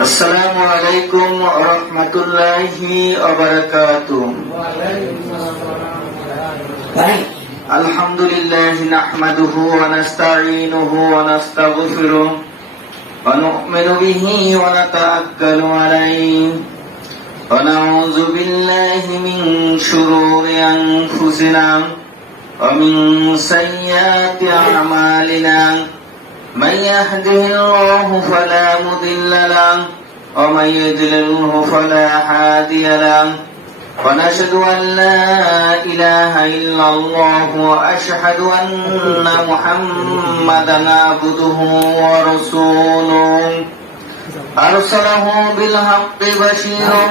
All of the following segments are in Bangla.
আসসালামু আলাইকুম ওয়া রাহমাতুল্লাহি ওয়া বারাকাতুহু। আলহামদুলিল্লাহি নাহমাদুহু ওয়া নাস্তাঈনুহু ওয়া নাস্তাগফিরুহু ওয়া নু'মিনু বিহি ওয়া নাতাওয়াক্কালু আলাইহি ওয়া নাউযু বিল্লাহি মিন শুরুরি আনফুসিনা ওয়া মিন সাইয়্যাতি আ'মালিনা। من يهده الله فلا مضل له ومن يضلله فلا هادي له ونشهد أن لا إله إلا الله وأشهد أن محمدا عبده ورسوله أرسله بالحق بشيرا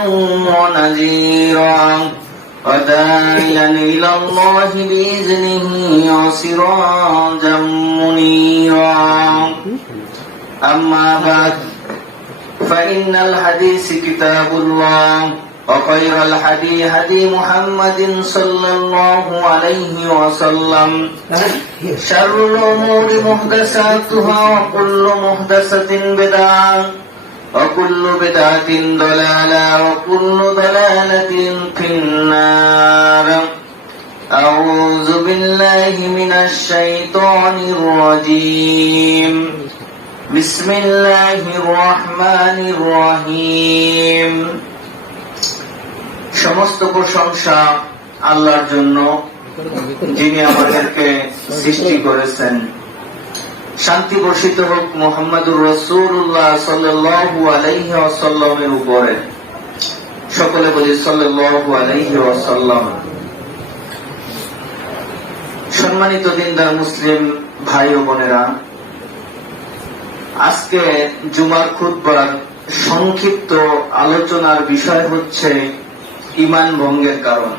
ونذيرا وداعيا إلى الله بإذنه وسراجا منيرا. أما بعد فإن الحديث كتاب الله وخير الهدي هدي محمد صلى الله عليه وسلم. شر الأمور محدثاتها وكل محدثة بدعة وكل بدعة ضلالة وكل ضلالة في النار. أعوذ بالله من الشيطان الرجيم. بسم الله الرحمن الرحيم. সমস্ত প্রশংসা আল্লাহর জন্য, যিনি আমাদেরকে সৃষ্টি করেছেন। শান্তি বর্ষিত হোক মুহাম্মদুর রাসূলুল্লাহ সাল্লাল্লাহু আলাইহি ওয়াসাল্লামের উপরে। সকলে বলি সাল্লাল্লাহু আলাইহি ওয়াসাল্লাম। সম্মানিত দিনদার মুসলিম ভাই ও বোনেরা, আজকে জুমার খুতবার সংক্ষিপ্ত আলোচনার বিষয় হচ্ছে ঈমান ভঙ্গের কারণ।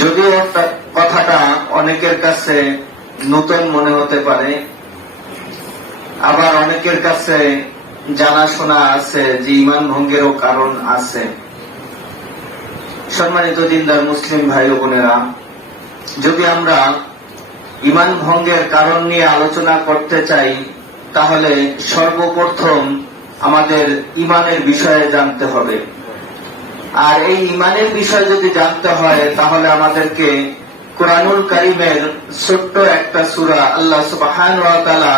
যদিও কথাটা অনেকের কাছে নতুন মনে হতে পারে, আবার অনেকের কাছে জানাশোনা আছে যে ঈমান ভঙ্গেরও কারণ আছে। সম্মানিত দিনদার মুসলিম ভাই ও বোনেরা, যদি আমরা ঈমান ভঙ্গের কারণ নিয়ে আলোচনা করতে চাই, তাহলে সর্বপ্রথম আমাদের ঈমানের বিষয়ে জানতে হবে। আর এই ঈমানের বিষয় যদি জানতে হয়, তাহলে আমাদেরকে কুরআনুল কারীমের ছোট্ট একটা সূরা আল্লাহ সুবহানাহু ওয়া তাআলা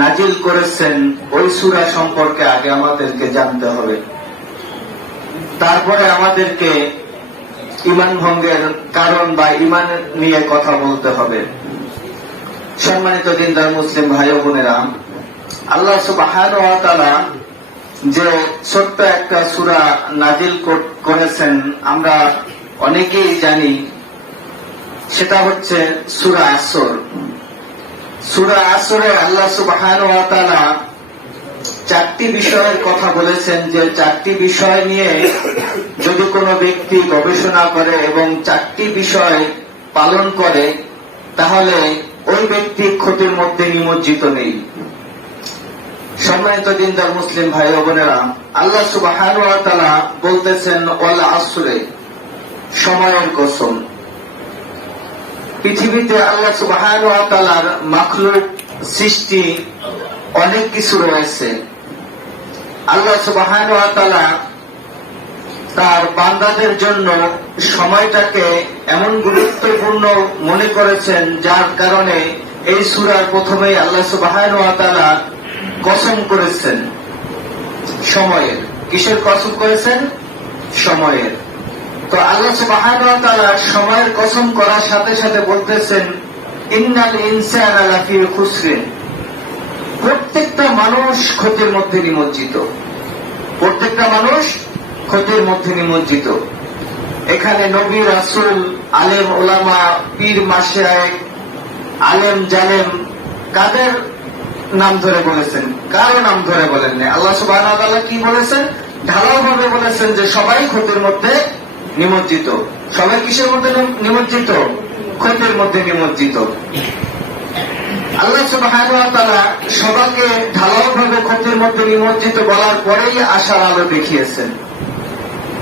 নাজিল করেছেন, ওই সূরা সম্পর্কে আগে আমাদেরকে জানতে হবে। তারপরে আমাদেরকে ঈমান ভঙ্গের কারণ বা ঈমান নিয়ে কথা বলতে হবে। সম্মানিত দিনদার মুসলিম ভাই ও বোনেরা, আল্লাহ সুবহানাহু ওয়া তাআলা যে ছোট্ট একটা সূরা নাজিল করেছেন, আমরা অনেকেই জানি, সেটা হচ্ছে সূরা আসর। সূরা আসরে আল্লাহ সুবহানাহু ওয়া তাআলা চারটি বিষয়ের কথা বলেছেন, যে চারটি বিষয় নিয়ে যদি কোনো ব্যক্তি গবেষণা করে এবং চারটি বিষয় পালন করে, তাহলে ওই ব্যক্তি ক্ষতির মধ্যে নিমজ্জিত নেই। সম্মানিত দিনদার মুসলিম ভাই ও বোনেরা, আল্লাহ সুবহানাহু ওয়া তাআলা বলতেছেন ওয়াল আসরে, সময়ের কসম। পৃথিবীতে আল্লাহ সুবহানাহু ওয়া তাআলার মাখলুক সৃষ্টি অনেক কিছু রয়েছে। আল্লাহ সুবহানাহু ওয়া তাআলা তার বান্দাদের জন্য সময়টাকে এমন গুরুত্বপূর্ণ মনে করেছেন, যার কারণে এই সূরার প্রথমেই আল্লাহ সুবহানাহু ওয়া তাআলা কসম করেছেন সময়ের। কিসের কসম করেছেন? সময়ের। তো আল্লাহ সুবহানাহু ওয়া তাআলা সময়ের কসম করার সাথে সাথে বলতেছেন ইন্নাল ইনসানা লাফি খুসরিন, প্রত্যেকটা মানুষ ক্ষতির মধ্যে নিমজ্জিত। প্রত্যেকটা মানুষ ক্ষতির মধ্যে নিমজ্জিত। এখানে নবী, রাসূল, আলেম, ওলামা, পীর, মাশায়েখ, আলেম, জালেম, কাদের নাম ধরে বলেছেন? কারো নাম ধরে বলেন না। আল্লাহ সুবহানাহু ওয়া তাআলা কি বলেছেন? ঢালাও ভাবে বলেছেন যে সবাই ক্ষতির মধ্যে নিমজ্জিত। সবাই কিসের মধ্যে নিমজ্জিত? ক্ষতির মধ্যে নিমজ্জিত। আল্লাহ সুবহানাহু ওয়া তাআলা সবাইকে ঢালাও ভাবে ক্ষতির মধ্যে নিমজ্জিত বলার পরেই আশার আলো দেখিয়েছেন।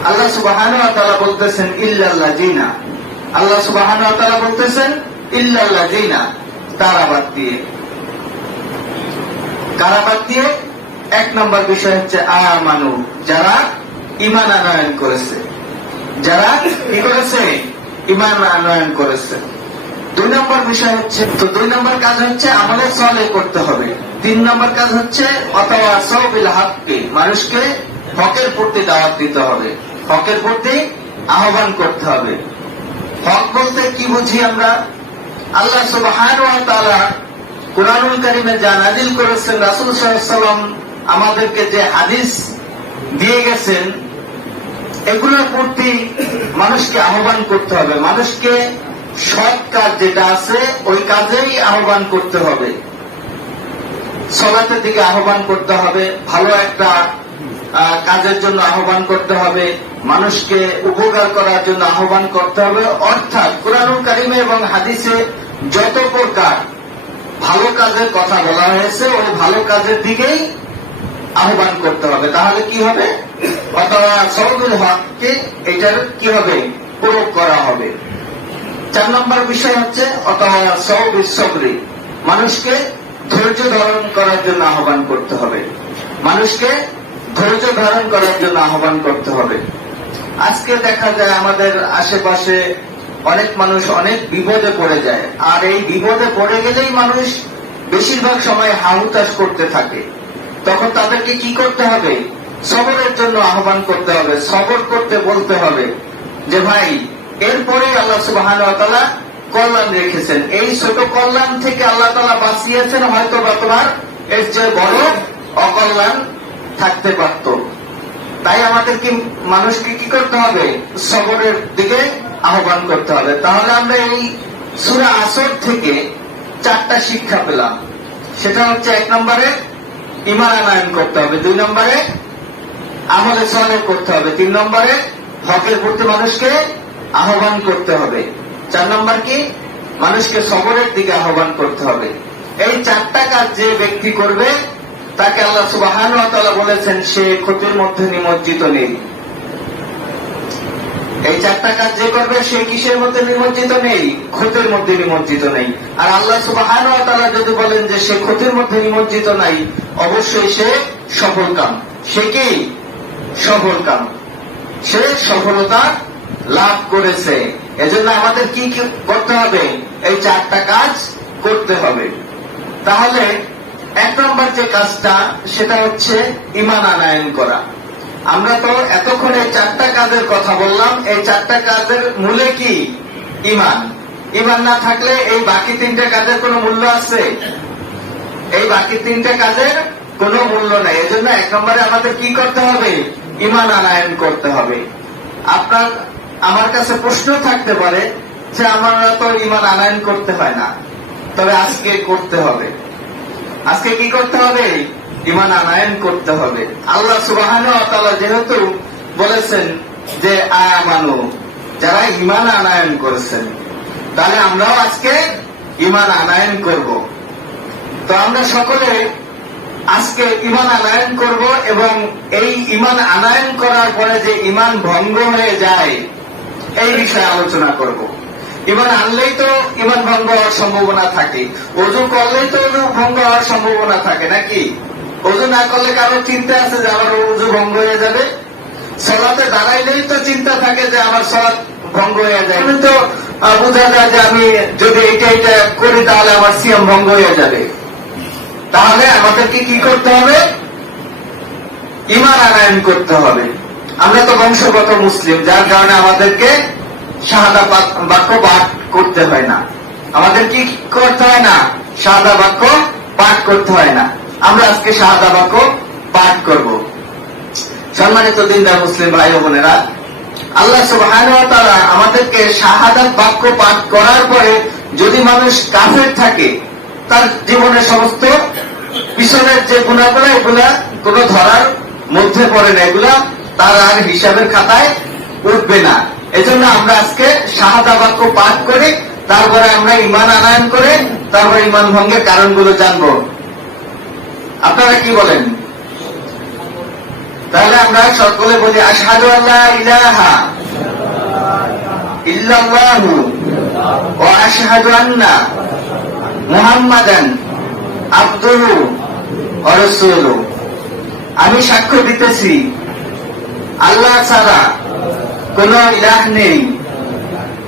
আল্লাহ সুবহানাহু ওয়া তাআলা বলতেছেন ইল্লাল্লাযিনা, আল্লাহ সুবহানাহু ওয়া তাআলা বলতেছেন ইল্লাল্লাযিনা, তারা বাদ দিয়ে। কারা বাদ দিয়ে? এক নম্বর বিষয় হচ্ছে আমানু, যারা ঈমান আনয়ন করেছে, যারা কি করেছে, ঈমান আনয়ন করেছে। 2 নম্বর বিষয় হচ্ছে, তো 2 নম্বর কাজ হচ্ছে আমাদের সলে করতে হবে। 3 নম্বর কাজ হচ্ছে ওয়াতাওয়াসাউ বিল হাক্কি, মানুষকে হকের প্রতি দাওয়াত দিতে হবে, হকের প্রতি আহ্বান করতে হবে। হক বলতে কি বুঝি আমরা? আল্লাহ সুবহানাহু ওয়া তাআলা কুরআনুল কারীমে যা নাযিল করেছেন, রাসূল সাল্লাল্লাহু আলাইহি ওয়াসাল্লাম আমাদেরকে যে হাদিস দিয়ে গেছেন, এগুলোর প্রতি মানুষকে আহ্বান করতে হবে, মানুষকে সৎ কাজ যেটা আছে ওই কাজেই আহ্বান করতে হবে, সালাতের দিকে আহ্বান করতে হবে, ভালো একটা কাজের জন্য আহ্বান করতে হবে, মানুষকে উপকার করার জন্য আহ্বান করতে হবে। অর্থাৎ কুরআনুল কারীমে এবং হাদিসে যত প্রকার ভালো কাজের কথা বলা হয়েছে ওই ভালো কাজের দিকেই আহ্বান করতে হবে। তাহলে কি হবে? ওয়াতাওয়াসাউ বিল হাক্কি, এটার কি হবে? প্রয়োগ করা হবে। 4 নম্বর বিষয় হচ্ছে ওয়াতাওয়াসাউ বিস সবরি, মানুষকে ধৈর্য ধারণ করার জন্য আহ্বান করতে হবে, মানুষকে ধৈর্য ধারণ করার জন্য আহ্বান করতে হবে। আজকে দেখা যায় আমাদের আশেপাশে অনেক মানুষ অনেক বিপদে পড়ে যায়, আর এই বিপদে পড়ে গেলেই মানুষ বেশিরভাগ সময় হাহুতাশ করতে থাকে। তখন তাদেরকে কি করতে হবে? সবরের জন্য আহ্বান করতে হবে, সবর করতে বলতে হবে যে ভাই, এরপরে আল্লাহ সুবহানাহু ওয়া তাআলা কল্যাণ রেখেছেন, এই ছোট কল্যাণ থেকে আল্লাহ তাআলা বাঁচিয়েছেন, হয়তো বা তোমার এর চেয়ে বড় অকল্যাণ থাকতে পারত। তাই আমাদেরকে মানুষকে কি করতে হবে? সবরের দিকে আহ্বান করতে হবে। তাহলে আমরা এই সূরা আসর থেকে 4টা শিক্ষা পেলাম। সেটা হচ্ছে 1 নম্বরে ঈমান আনয়ন করতে হবে, 2 নম্বরে আমলে সালেহ করতে হবে, 3 নম্বরে হকের প্রতি মানুষকে আহ্বান করতে হবে, 4 নম্বর কি? মানুষকে সবরের দিকে আহ্বান করতে হবে। এই 4টা কাজ যে ব্যক্তি করবে তাকে আল্লাহ সুবহানাহু ওয়া তাআলা বলেছেন সে ক্ষতির মধ্যে নিমজ্জিত নেই। এই 4টা কাজ যে করবে সে কিসের মধ্যে নিমজ্জিত নেই? ক্ষতির মধ্যে নিমজ্জিত নেই। আর আল্লাহ সুবহানাহু ওয়া তাআলা যদি বলেন যে সে ক্ষতির মধ্যে নিমজ্জিত নাই, অবশ্যই সে সফলকাম। সে কি? সফলকাম, সে সফলতা লাভ করেছে। এজন্য আমাদের কি করতে হবে? এই 4টা কাজ করতে হবে। তাহলে 1 নম্বর যে কাজটা সেটা হচ্ছে ঈমান আনয়ন করা। আমরা তো এতক্ষণ এই 4টা কাজের কথা বললাম, এই 4টা কাজের মূলে কি? ঈমান। ঈমান না থাকলে এই বাকি 3টা কাজের কোনো মূল্য আছে? এই বাকি 3টা কাজের কোনো মূল্য নাই। এজন্য 1 নম্বরে আমাদের কি করতে হবে? ঈমান আনয়ন করতে হবে। আপনার আমার কাছে প্রশ্ন থাকতে পারে যে আমরা তো ঈমান আনয়ন করতে হয় না, তবে আজকে করতে হবে। আজকে কি করতে হবে? ঈমান আনয়ন করতে হবে। আল্লাহ সুবহানাহু ওয়া তাআলা যেহেতু বলেছেন যে আমানু, যারা ঈমান আনয়ন করেছেন, তাহলে আমরাও আজকে ঈমান আনয়ন করব। তো আমরা সকলে আজকে ঈমান আনয়ন করব এবং এই ঈমান আনয়ন করার পরে যে ঈমান ভঙ্গ হয়ে যায় এই বিষয়ে আলোচনা করব। ঈমান আনলেই তো ঈমান ভঙ্গ হওয়ার সম্ভাবনা থাকে, ওযু করলেই তো ওযু ভঙ্গ হওয়ার সম্ভাবনা থাকে নাকি? ওযু না করলে কারো চিন্তা আছে যে আমার ওযু ভঙ্গ হয়ে যাবে? সালাতে দাঁড়াইলেই তো চিন্তা থাকে যে আমার সালাত ভঙ্গ হয়ে যায়, তো বোঝা যায় যে আমি যদি এটা করি তাহলে আমার সিয়াম ভঙ্গ হয়ে যাবে। তাহলে আমাদেরকে কি করতে হবে? ঈমান আনয়ন করতে হবে। আমরা তো বংশগত মুসলিম, যার কারণে আমাদেরকে শাহাদা বাক্য পাঠ করতে হয় না। আমাদের কি করতে হয় না? শাহাদা বাক্য পাঠ করতে হয় না। আমরা আজকে শাহাদা বাক্য পাঠ করব। সম্মানিত দিনদার মুসলিম ভাই ও বোনেরা, আল্লাহ সুবহানাহু ওয়া তাআলা আমাদেরকে শাহাদাত বাক্য পাঠ করার পরে যদি মানুষ কাফের থাকে, তার জীবনের সমস্ত পিছনের যে গুনাহগুলো এগুলা কোনো ধরার মধ্যে পড়ে না, এগুলা তার আর হিসাবের খাতায় উঠবে না। এজন্য আমরা আজকে শাহাদা বাক্য পাঠ করে তারপরে আমরা ঈমান আনয়ন করে তারপরে ঈমান ভঙ্গের কারণগুলো জানবো। আপনারা কি বলেন? তাহলে আমরা সকলে বলি আশহাদু আল্লা ইলাহা ইল্লাল্লাহু ওয়া আশহাদু আন্না মুহাম্মাদান আবদুহু ওয়া রাসূলুহু। আমি সাক্ষ্য দিতেছি আল্লাহ ছাড়া কোন ইলাহ নেই,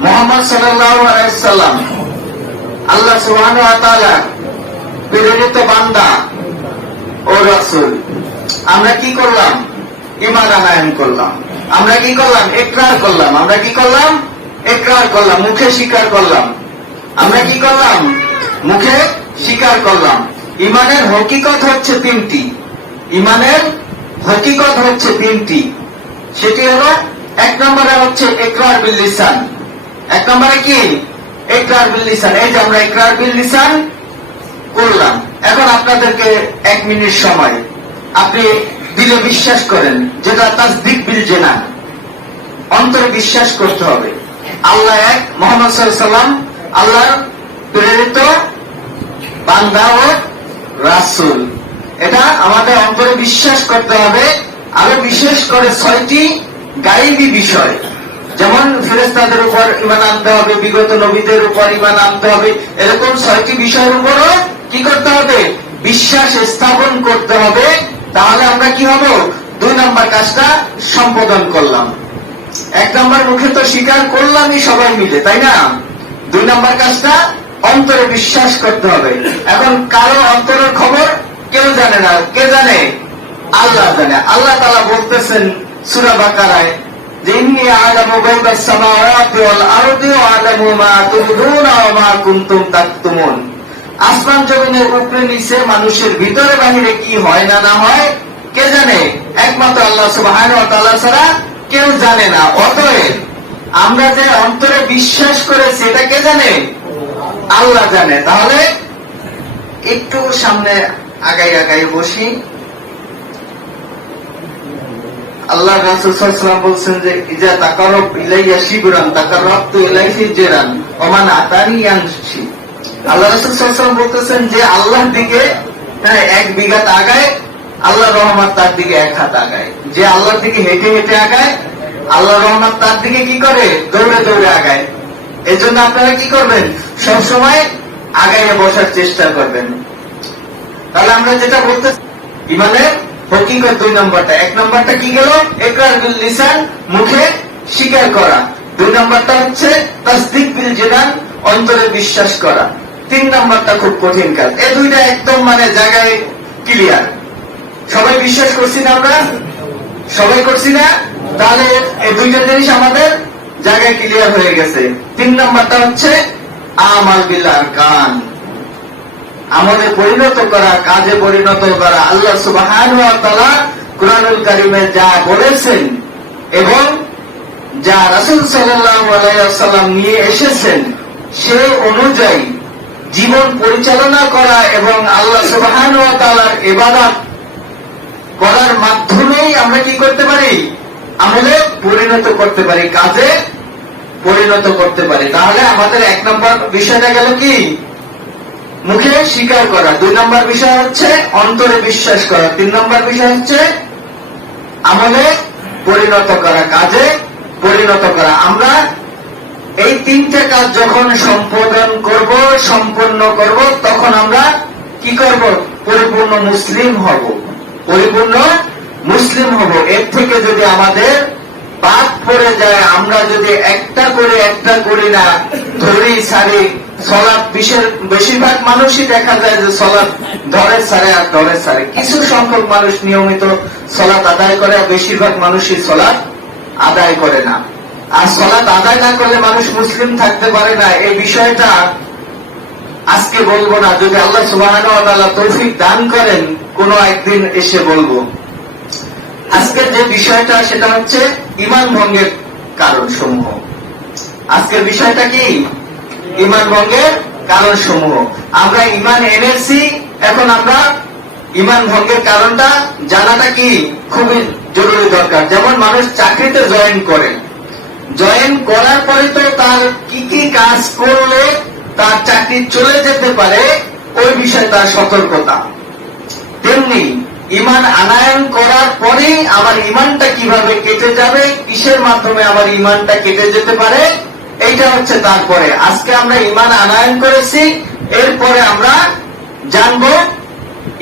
মুহাম্মদ সাল্লাল্লাহু আলাইহি সাল্লাম আল্লাহ সুবহানাহু ওয়া তাআলা প্রেরিত বান্দা ও রাসূল। আমরা কি করলাম? ঈমান আনয়ন করলাম। আমরা কি করলাম? ইকরার করলাম। আমরা কি করলাম? ইকরার করলাম, মুখে স্বীকার করলাম। আমরা কি করলাম? মুখে স্বীকার করলাম। ঈমানের হকিকত হচ্ছে তিনটি। ঈমানের হকিকত হচ্ছে তিনটি। সেটি হলো, এক নম্বরে হচ্ছে ইকরার বিল লিসান। এক নম্বরে কি? ইকরার বিল লিসান। এই যে আমরা ইকরার বিল লিসান করলাম। এখন আপনাদেরকে 1 মিনিট সময়, আপনি দিলে বিশ্বাস করেন, যেটা তাসদিক বিল জানান, অন্তরে বিশ্বাস করতে হবে আল্লাহ এক, মুহাম্মদ সাল্লাল্লাহু আলাইহি ওয়াসাল্লাম আল্লাহর প্রেরিত বান্দা ও রাসূল। এটা আমাদের অন্তরে বিশ্বাস করতে হবে। আরো বিশেষ করে 6টি গায়েবী বিষয়, যেমন ফেরেশতাদের উপর ঈমান আনতে হবে, বিগত নবীদের উপর ঈমান আনতে হবে, এরকম 6টি বিষয়ের উপরও কি করতে হবে? বিশ্বাস স্থাপন করতে হবে। তাহলে আমরা কি হব? 2 নম্বর কাজটা সম্পাদন করলাম। 1 নম্বর মুখে তো স্বীকার করলামই সবাই মিলে, তাই না? 2 নম্বর কাজটা অন্তরে বিশ্বাস করতে হবে। এখন কারো অন্তরের খবর কেউ জানে না। কে জানে? আল্লাহ জানে। আল্লাহ তাআলা বলতেছেন সূরা বাকারায় যে ইন্নী আ'লামু গায়বাস সামাওয়াতি ওয়াল আরদি ওয়া আ'লামু মা তুবদুনা ওয়া মা কুনতুম তাকতুমুন। আসমান জমিনের উপরে নিচে, মানুষের ভিতরে বাহিরে কি হয় না না হয় কে জানে? একমাত্র আল্লাহ সুবহানাহু ওয়া তাআলা ছাড়া কেউ জানে না। অতএব আমরা যে অন্তরে বিশ্বাস করেছি এটা কে জানে? আল্লাহ জানে। তাহলে একটু সামনে আগাই বসি। আল্লাহ রাসূল সাল্লাল্লাহু আলাইহি ওয়াসাল্লাম বলছেন যে ইজা তাকাররাব ইলাইয়া শিবরান তাকাররাবতু ইলাইহি জিরান ওয়া মান আতানি ইয়ামশি। আল্লাহ রাসূল সাল্লাল্লাহু আলাইহি ওয়াসাল্লাম বলতেছেন যে আল্লাহর দিকে 1 বিঘাত আগায়, আল্লাহর রহমত তার দিকে 1 হাত আগায়। যে আল্লাহর দিকে হেঁটে হেঁটে আগায়, আল্লাহর রহমত তার দিকে কি করে? দৌড়ে দৌড়ে আগায়। এজন্য আপনারা কি করবেন? সব সময় আগাইয়ে বসার চেষ্টা করবেন। তাহলে আমরা যেটা বলতে, ঈমানের হকিকত 2 নম্বরটা। 1 নম্বরটা কি গেল? ইকরার বিল লিসান, মুখে স্বীকার করা। 2 নম্বরটা হচ্ছে তাসদিক বিল জানান, অন্তরে বিশ্বাস করা। 3 নম্বরটা খুব কঠিন কাজ। এই দুইটা একদম জায়গায় ক্লিয়ার। সবাই বিশ্বাস করছি না? আমরা সবাই করছি না? তাহলে এই দুইটা জিনিস আমাদের জায়গায় ক্লিয়ার হয়ে গেছে। 3 নম্বরটা হচ্ছে আমাল বিল আরকান, আমাদের পরিণত করা, কাজে পরিণত করা। আল্লাহ সুবহানাহু ওয়া তাআলা কুরআনুল কারীমে যা বলেছেন এবং যা রাসূল সাল্লাল্লাহু আলাইহি ওয়াসাল্লাম নিয়ে এসেছেন সেই অনুযায়ী জীবন পরিচালনা করা এবং আল্লাহ সুবহানাহু ওয়া তাআলার ইবাদত করার মাধ্যমেই আমরা কি করতে পারি? আমলে পরিণত করতে পারি, কাজে পরিণত করতে পারি। তাহলে আমাদের 1 নম্বর বিষয়টা গেল কি? মুখে স্বীকার করা। 2 নম্বর বিষয় হচ্ছে অন্তরে বিশ্বাস করা। 3 নম্বর বিষয় হচ্ছে আমলে পরিণত করা, কাজে পরিণত করা। আমরা এই 3টে কাজ যখন সম্পন্ন করব তখন আমরা কি করব? পরিপূর্ণ মুসলিম হব। পরিপূর্ণ মুসলিম হব। এর থেকে যদি আমাদের বাদ পড়ে যায়, আমরা যদি একটা করি না, ধরি সারি, সলাৎ বেশিরভাগ মানুষই দেখা যায় যে সলাৎ ধরে সারে। কিছু সংখ্যক মানুষ নিয়মিত সলাৎ আদায় করে, বেশিরভাগ মানুষই সলাৎ আদায় করে না। আর সলাৎ আদায় না করলে মানুষ মুসলিম থাকতে পারে না। এই বিষয়টা আজকে বলবো না, যদি আল্লাহ সুবহানাহু ওয়া তাআলা তৌফিক দান করেন কোনো একদিন এসে বলবো। আজকের যে বিষয়টা সেটা হচ্ছে ঈমান ভঙ্গের কারণ সমূহ। আজকের বিষয়টা কি? ঈমান ভঙ্গের কারণ সমূহ। আমরা ঈমান এনেছি, এখন আমরা ঈমান ভঙ্গের কারণটা জানাটা কি খুবই জরুরি দরকার। যেমন মানুষ চাকরিতে জয়েন করার পরে তো তার কি কি কাজ করলে তার চাকরি চলে যেতে পারে ওই বিষয়ে তার সতর্কতা। তেমনি ঈমান আনয়ন করার পরে আমার ঈমানটা কিভাবে কেটে যাবে, কিসের মাধ্যমে আমার ঈমানটা কেটে যেতে পারে, এইটা হচ্ছে তারপরে। আজকে আমরা ঈমান আনয়ন করেছি, এরপরে আমরা জানবো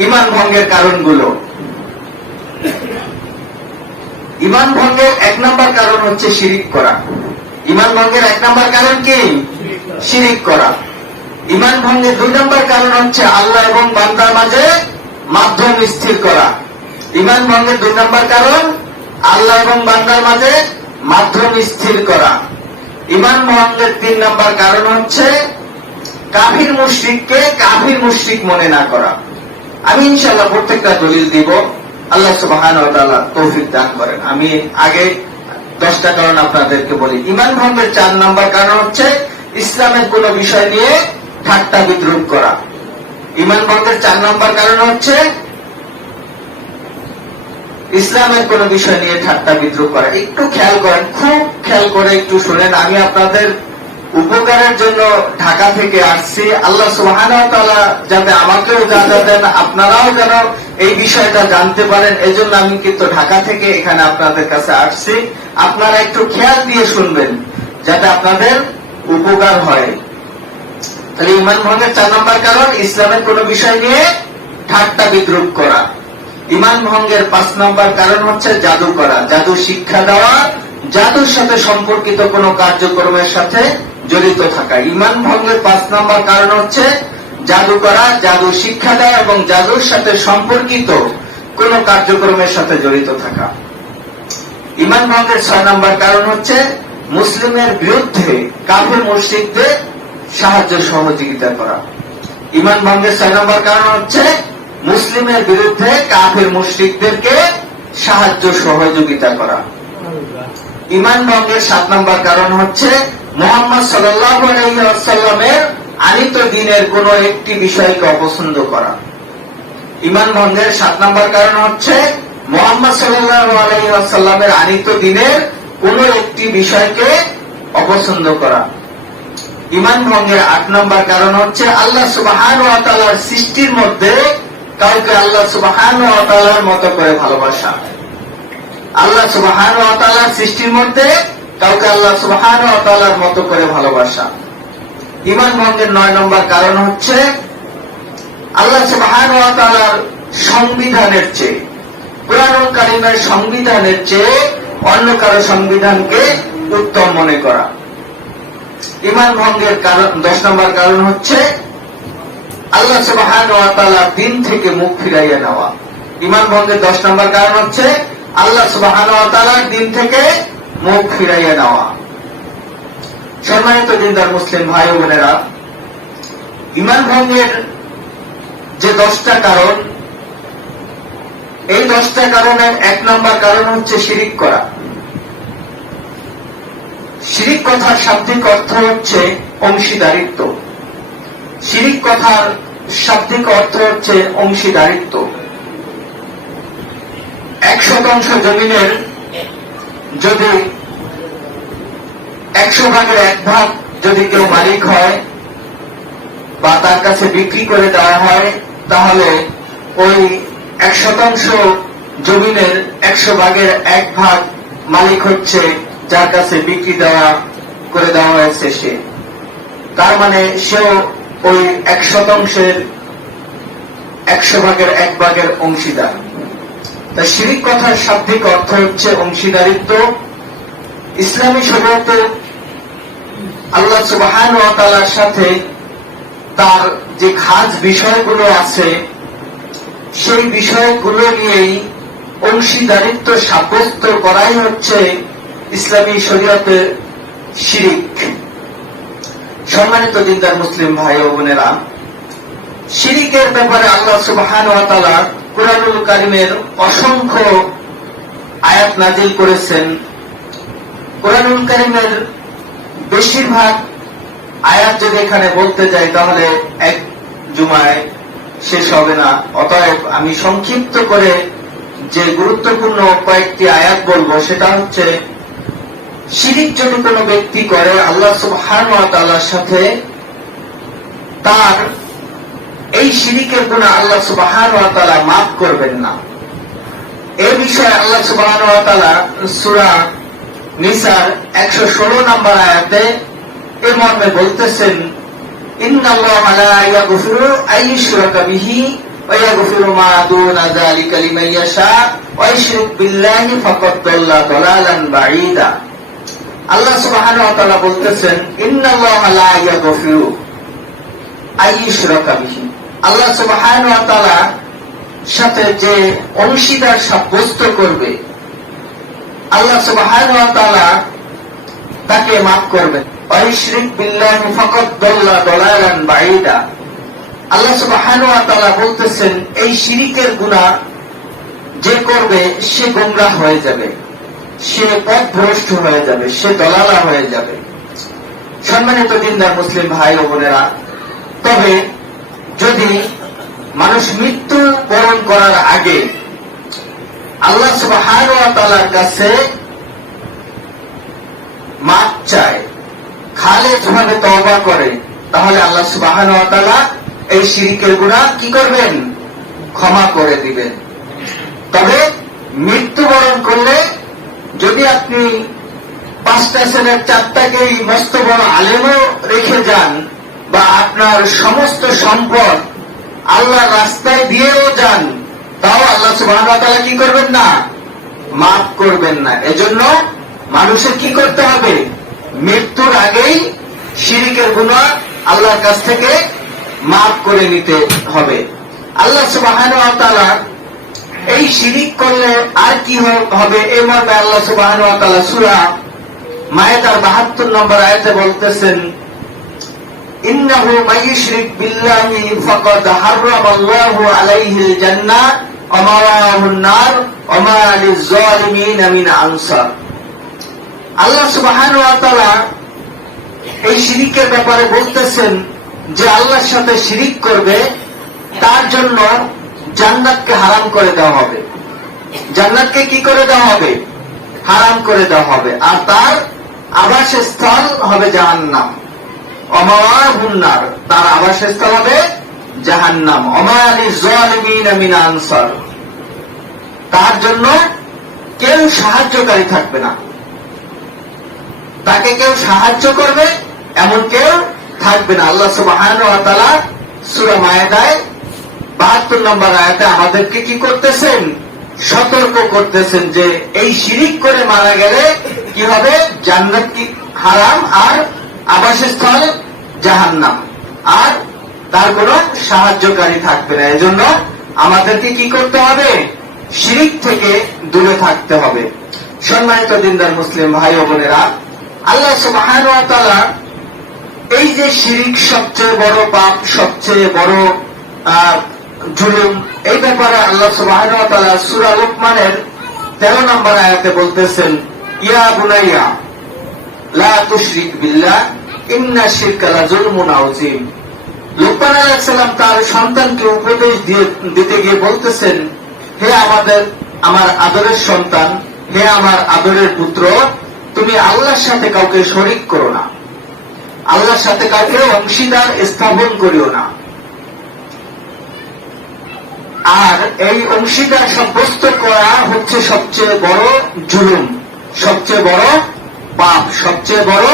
ঈমান ভঙ্গের কারণগুলো। ঈমান ভঙ্গের 1 নম্বর কারণ হচ্ছে শিরিক করা। ঈমান ভঙ্গের 1 নম্বর কারণ কি? শিরিক করা। ঈমান ভঙ্গের 2 নম্বর কারণ হচ্ছে আল্লাহ এবং বান্দার মাঝে মাধ্যম স্থির করা। ঈমান ভঙ্গের 2 নম্বর কারণ আল্লাহ এবং বান্দার মাঝে মাধ্যম স্থির করা। ঈমান ভঙ্গের 3 নম্বর কারণ হচ্ছে কাফির মুশরিককে কাফির মুশরিক মনে না করা। আমি ইনশাআল্লাহ প্রত্যেকটা দলিল দিব, আল্লাহ সুবহানাহু ওয়া তাআলা তৌফিক দান করেন। আমি আগে 10টা কারণ আপনাদেরকে বলি। ঈমান ভঙ্গের 4 নম্বর কারণ হচ্ছে ইসলামের কোন বিষয় নিয়ে ঠাট্টা বিদ্রুপ করা। ঈমান ভঙ্গের 4 নম্বর কারণ হচ্ছে ইসলামের কোন বিষয় নিয়ে ঠাট্টা বিদ্রুপ করা। একটু খেয়াল করেন, খুব খেয়াল করে একটু শুনেন। আমি আপনাদের উপকারের জন্য ঢাকা থেকে আসছি। আল্লাহ সুবহানাহু ওয়া তাআলা যাতে আমাকেও জানা দেন, আপনারাও যেন এই বিষয়টা জানতে পারেন, এজন্য আমি কিন্তু ঢাকা থেকে এখানে আপনাদের কাছে আসছি। আপনারা একটু খেয়াল দিয়ে শুনবেন যাতে আপনাদের উপকার হয়। তাহলে ঈমান ভঙ্গের 4 নম্বর কারণ ইসলামের কোন বিষয় নিয়ে ঠাট্টা বিদ্রুপ করা। ঈমান ভঙ্গের 5 নম্বর কারণ হচ্ছে জাদু করা, জাদু শিক্ষা দেওয়া, জাদুর সাথে সম্পর্কিত কোন কার্যক্রমের সাথে জড়িত থাকা। ঈমান ভঙ্গের 5 নম্বর কারণ হচ্ছে জাদু করা, জাদু শিক্ষা দেওয়া এবং জাদুর সাথে সম্পর্কিত কোন কার্যক্রমের সাথে জড়িত থাকা। ঈমান ভঙ্গের 6 নম্বর কারণ হচ্ছে মুসলিমের বিরুদ্ধে কাফির মুশরিকদের সাহায্য সহযোগিতা করা। ঈমান ভঙ্গের 6 নম্বর কারণ হচ্ছে মুসলিমের বিরুদ্ধে কাফির মুশরিকদেরকে সাহায্য সহযোগিতা করা। ঈমান ভঙ্গের 7 নম্বর কারণ হচ্ছে মুহাম্মদ সাল্লাল্লাহু আলাইহি ওয়াসাল্লামের আনিত দ্বীনের কোন একটি বিষয়কে অপছন্দ করা। ঈমান ভঙ্গের 7 নম্বর কারণ হচ্ছে মুহাম্মদ সাল্লাল্লাহু আলাইহি ওয়াসাল্লামের আনিত দ্বীনের কোন একটি বিষয়কে অপছন্দ করা। ঈমান ভঙ্গের 8 নম্বর কারণ হচ্ছে আল্লাহ সুবহানাহু ওয়া তাআলার সৃষ্টির মধ্যে কাউকে আল্লাহ সুবহানাহু ওয়া তাআলার মতো করে ভালোবাসা। আল্লাহ সুবহানাহু ওয়া তাআলার সৃষ্টির মধ্যে কাউকে আল্লাহ সুবহানাহু ওয়া তাআলার মতো করে ভালোবাসা। ঈমান ভঙ্গের 9 নম্বর কারণ হচ্ছে আল্লাহ সুবহানাহু ওয়া তাআলার সংবিধানের চেয়ে, কুরআনুল কারীমের সংবিধানের চেয়ে অন্য কারো সংবিধানকে উত্তম মনে করা। ঈমান ভঙ্গের 10 নম্বর কারণ হচ্ছে আল্লাহ সুবহানাহু ওয়া তাআলার দ্বীন থেকে মুখ ফিরাইয়া নেওয়া। ঈমান ভঙ্গের 10 নম্বর কারণ হচ্ছে আল্লাহ সুবহানাহু ওয়া তাআলার দ্বীন থেকে মুখ ফিরাইয়া নেওয়া। সম্মানিত দিনদার মুসলিম ভাই ও বোনেরা, ঈমান ভঙ্গের যে 10টা কারণ, এই 10টা কারণের 1 নম্বর কারণ হচ্ছে শিরিক করা। শিরিক কথার শাব্দিক অর্থ হচ্ছে অংশীদারিত্ব। শিরিক কথার শাব্দিক অর্থ হচ্ছে অংশীদারিত্ব। 100% জমিনের যদি 100 ভাগের 1 ভাগ যদি কেউ মালিক হয় বা তার কাছে বিক্রি করে দেওয়া হয়, তাহলে ওই 100% জমিনের 100 ভাগের 1 ভাগ মালিক হচ্ছে যার কাছে বিক্রি করে দেওয়া হয়েছে সে। তার মানে সেও ওই 100%-এর 100 ভাগের 1 ভাগের অংশীদার। তাই শিরিক কথার শাব্দিক অর্থ হচ্ছে অংশীদারিত্ব। ইসলামী শরীয়তে আল্লাহ সুবহানাহু ওয়া তাআলার সাথে তার যে খাস বিষয়গুলো আছে, সেই বিষয়গুলো নিয়েই অংশীদারিত্ব সাব্যস্ত করাই হচ্ছে ইসলামী শরীয়তের শিরিক। সম্মানিত দিনদার মুসলিম ভাই ও বোনেরা, শিরিকের ব্যাপারে আল্লাহ সুবহানাহু ওয়া তাআলা কুরআনুল কারীমের অসংখ্য আয়াত নাযিল করেছেন। কুরআনুল কারীমের বেশিরভাগ আয়াত যদি এখানে বলতে যাই তাহলে এক জুমায় শেষ হবে না। অতএব আমি সংক্ষিপ্ত করে যে গুরুত্বপূর্ণ কয়েকটি আয়াত বলবো, সেটা হচ্ছে শিরিক যদি কোনো ব্যক্তি করে আল্লাহ সুবহানাহু ওয়া তাআলার সাথে, তার এই শিরিকের গুনাহ আল্লাহ সুবহানাহু ওয়া তাআলা মাফ করবেন না। এই বিষয়ে আল্লাহ সুবহানাহু ওয়া তাআলা সূরা নিসার 116 নম্বর আয়াতে এই মর্মে বলতেছেন, ইন্নাল্লাহা লা ইয়াগফিরু আন ইউশরাকা বিহি ويغفر ما دون ذلك لمن يشاء ويشرك بالله فقد ضل ضلالا بعيدا আল্লাহ সুবহানাহু ওয়া তাআলা বলতেছেন ইন্নাল্লাহা লা ইয়াগফিরু আইয়ুশরাকা বিহি আল্লাহ সুবহানাহু ওয়া তাআলা সাথে যে অংশীদার সাব্যস্ত করবে আল্লাহ সুবহানাহু ওয়া তাআলা তাকে মাফ করবেন ওয়াইশরিক বিল্লাহি ফাকাদ দাল্লা দালালান বাঈদা আল্লাহ সুবহানাহু ওয়া তাআলা বলতেছেন এই শিরকের গুনাহ যে করবে সে গোমরাহ হয়ে যাবে, সে পথভ্রষ্ট হয়ে যাবে, সে দলালা হয়ে যাবে। সম্মানিত দিনদার মুসলিম ভাই ও বোনেরা, তবে যদি মানুষ মৃত্যু বরণ করার আগে আল্লাহ সুবহানাহু ওয়া তাআলার কাছে মাফ চায়, খালেস ভাবে তওবা করে, তাহলে আল্লাহ সুবহানাহু ওয়া তাআলা এই শিরকের গুনাহ কি করবেন? ক্ষমা করে দিবেন। তবে মৃত্যুবরণ করলে যদি আপনি 5টা ছেলের 4টাকেই মস্ত বড় আলেমও রেখে যান বা আপনার সমস্ত সম্পদ আল্লাহর রাস্তায় দিয়েও যান, তাও আল্লাহ সুবহানাহু ওয়া তাআলা কি করবেন না? মাফ করবেন না। এজন্য মানুষের কি করতে হবে? মৃত্যুর আগেই শিরকের গুনাহ আল্লাহর কাছ থেকে মাফ করে নিতে হবে। আল্লাহ সুবহানাহু ওয়া তাআলা এই শিরিক করলে আর কি হবে এই মর্মে আল্লাহ সুবহানাহু ওয়া তাআলা সূরা মায়েদার 72 নম্বর আয়াতে বলতেছেন ইন্নাহু মাইয়ুশরিক বিল্লাহি ফাকাদ হারামাল্লাহু আলাইহিল জান্নাহ ওয়া মাওয়াহুন নার ওয়া মা লিয-যালিমিনা মিন আনসার। আল্লাহ সুবহানাহু ওয়া তাআলা এই শিরিকের ব্যাপারে বলতেছেন যে আল্লাহর সাথে শিরিক করবে তার জন্য জান্নাতকে হারাম করে দেওয়া হবে। জান্নাতকে কি করে দেওয়া হবে? হারাম করে দেওয়া হবে। আর তার আবাসস্থল হবে জাহান্নাম। ওয়ামাওয়াহুন নার, তার আবাসস্থল হবে জাহান্নাম। ওমা লিয-যালিমিনা মিন আনসার, তার জন্য কেউ সাহায্যকারী থাকবে না, তাকে কেউ সাহায্য করবে এমন কেউ থাকবে না। আল্লাহ সুবহানাহু ওয়া তাআলা সূরা মায়েদায় 72 নম্বর আয়াতে আমাদেরকে কি করতেছেন? সতর্ক করতেছেন যে এই শিরিক করে মারা গেলে কি হবে? জান্নাত কি হারাম আর আবাসস্থল জাহান্নাম, আর তার কোনো সাহায্যকারী থাকবে না। এজন্য আমাদেরকে কি করতে হবে? শিরিক থেকে দূরে থাকতে হবে। সম্মানিত দিনদার মুসলিম ভাই ও বোনেরা, আল্লাহ সুবহানাহু ওয়া তাআলা এই যে শিরিক সবচেয়ে বড় পাপ, সবচেয়ে বড় জুলুম, এই ব্যাপারে আল্লাহ সুবহানাহু ওয়া তাআলা সূরা লুকমানের 13 নম্বর আয়াতে বলতেছেন ইয়া বুনাইয়া লা তুশরিক বিল্লাহ ইন্না শিরকা লাযুলমুন আযীম। লুকমান আলাইহিস সালাম তার সন্তানকে উপদেশ দিতে গিয়ে বলতেছেন হে আমার আদরের সন্তান, হে আমার আদরের পুত্র, তুমি আল্লাহর সাথে কাউকে শরীক করো না, আল্লাহর সাথে কাউকে অংশীদার স্থাপন করিও না। আর এই অংশীদার সাব্যস্ত করা হচ্ছে সবচেয়ে বড় জুলুম, সবচেয়ে বড় পাপ, সবচেয়ে বড়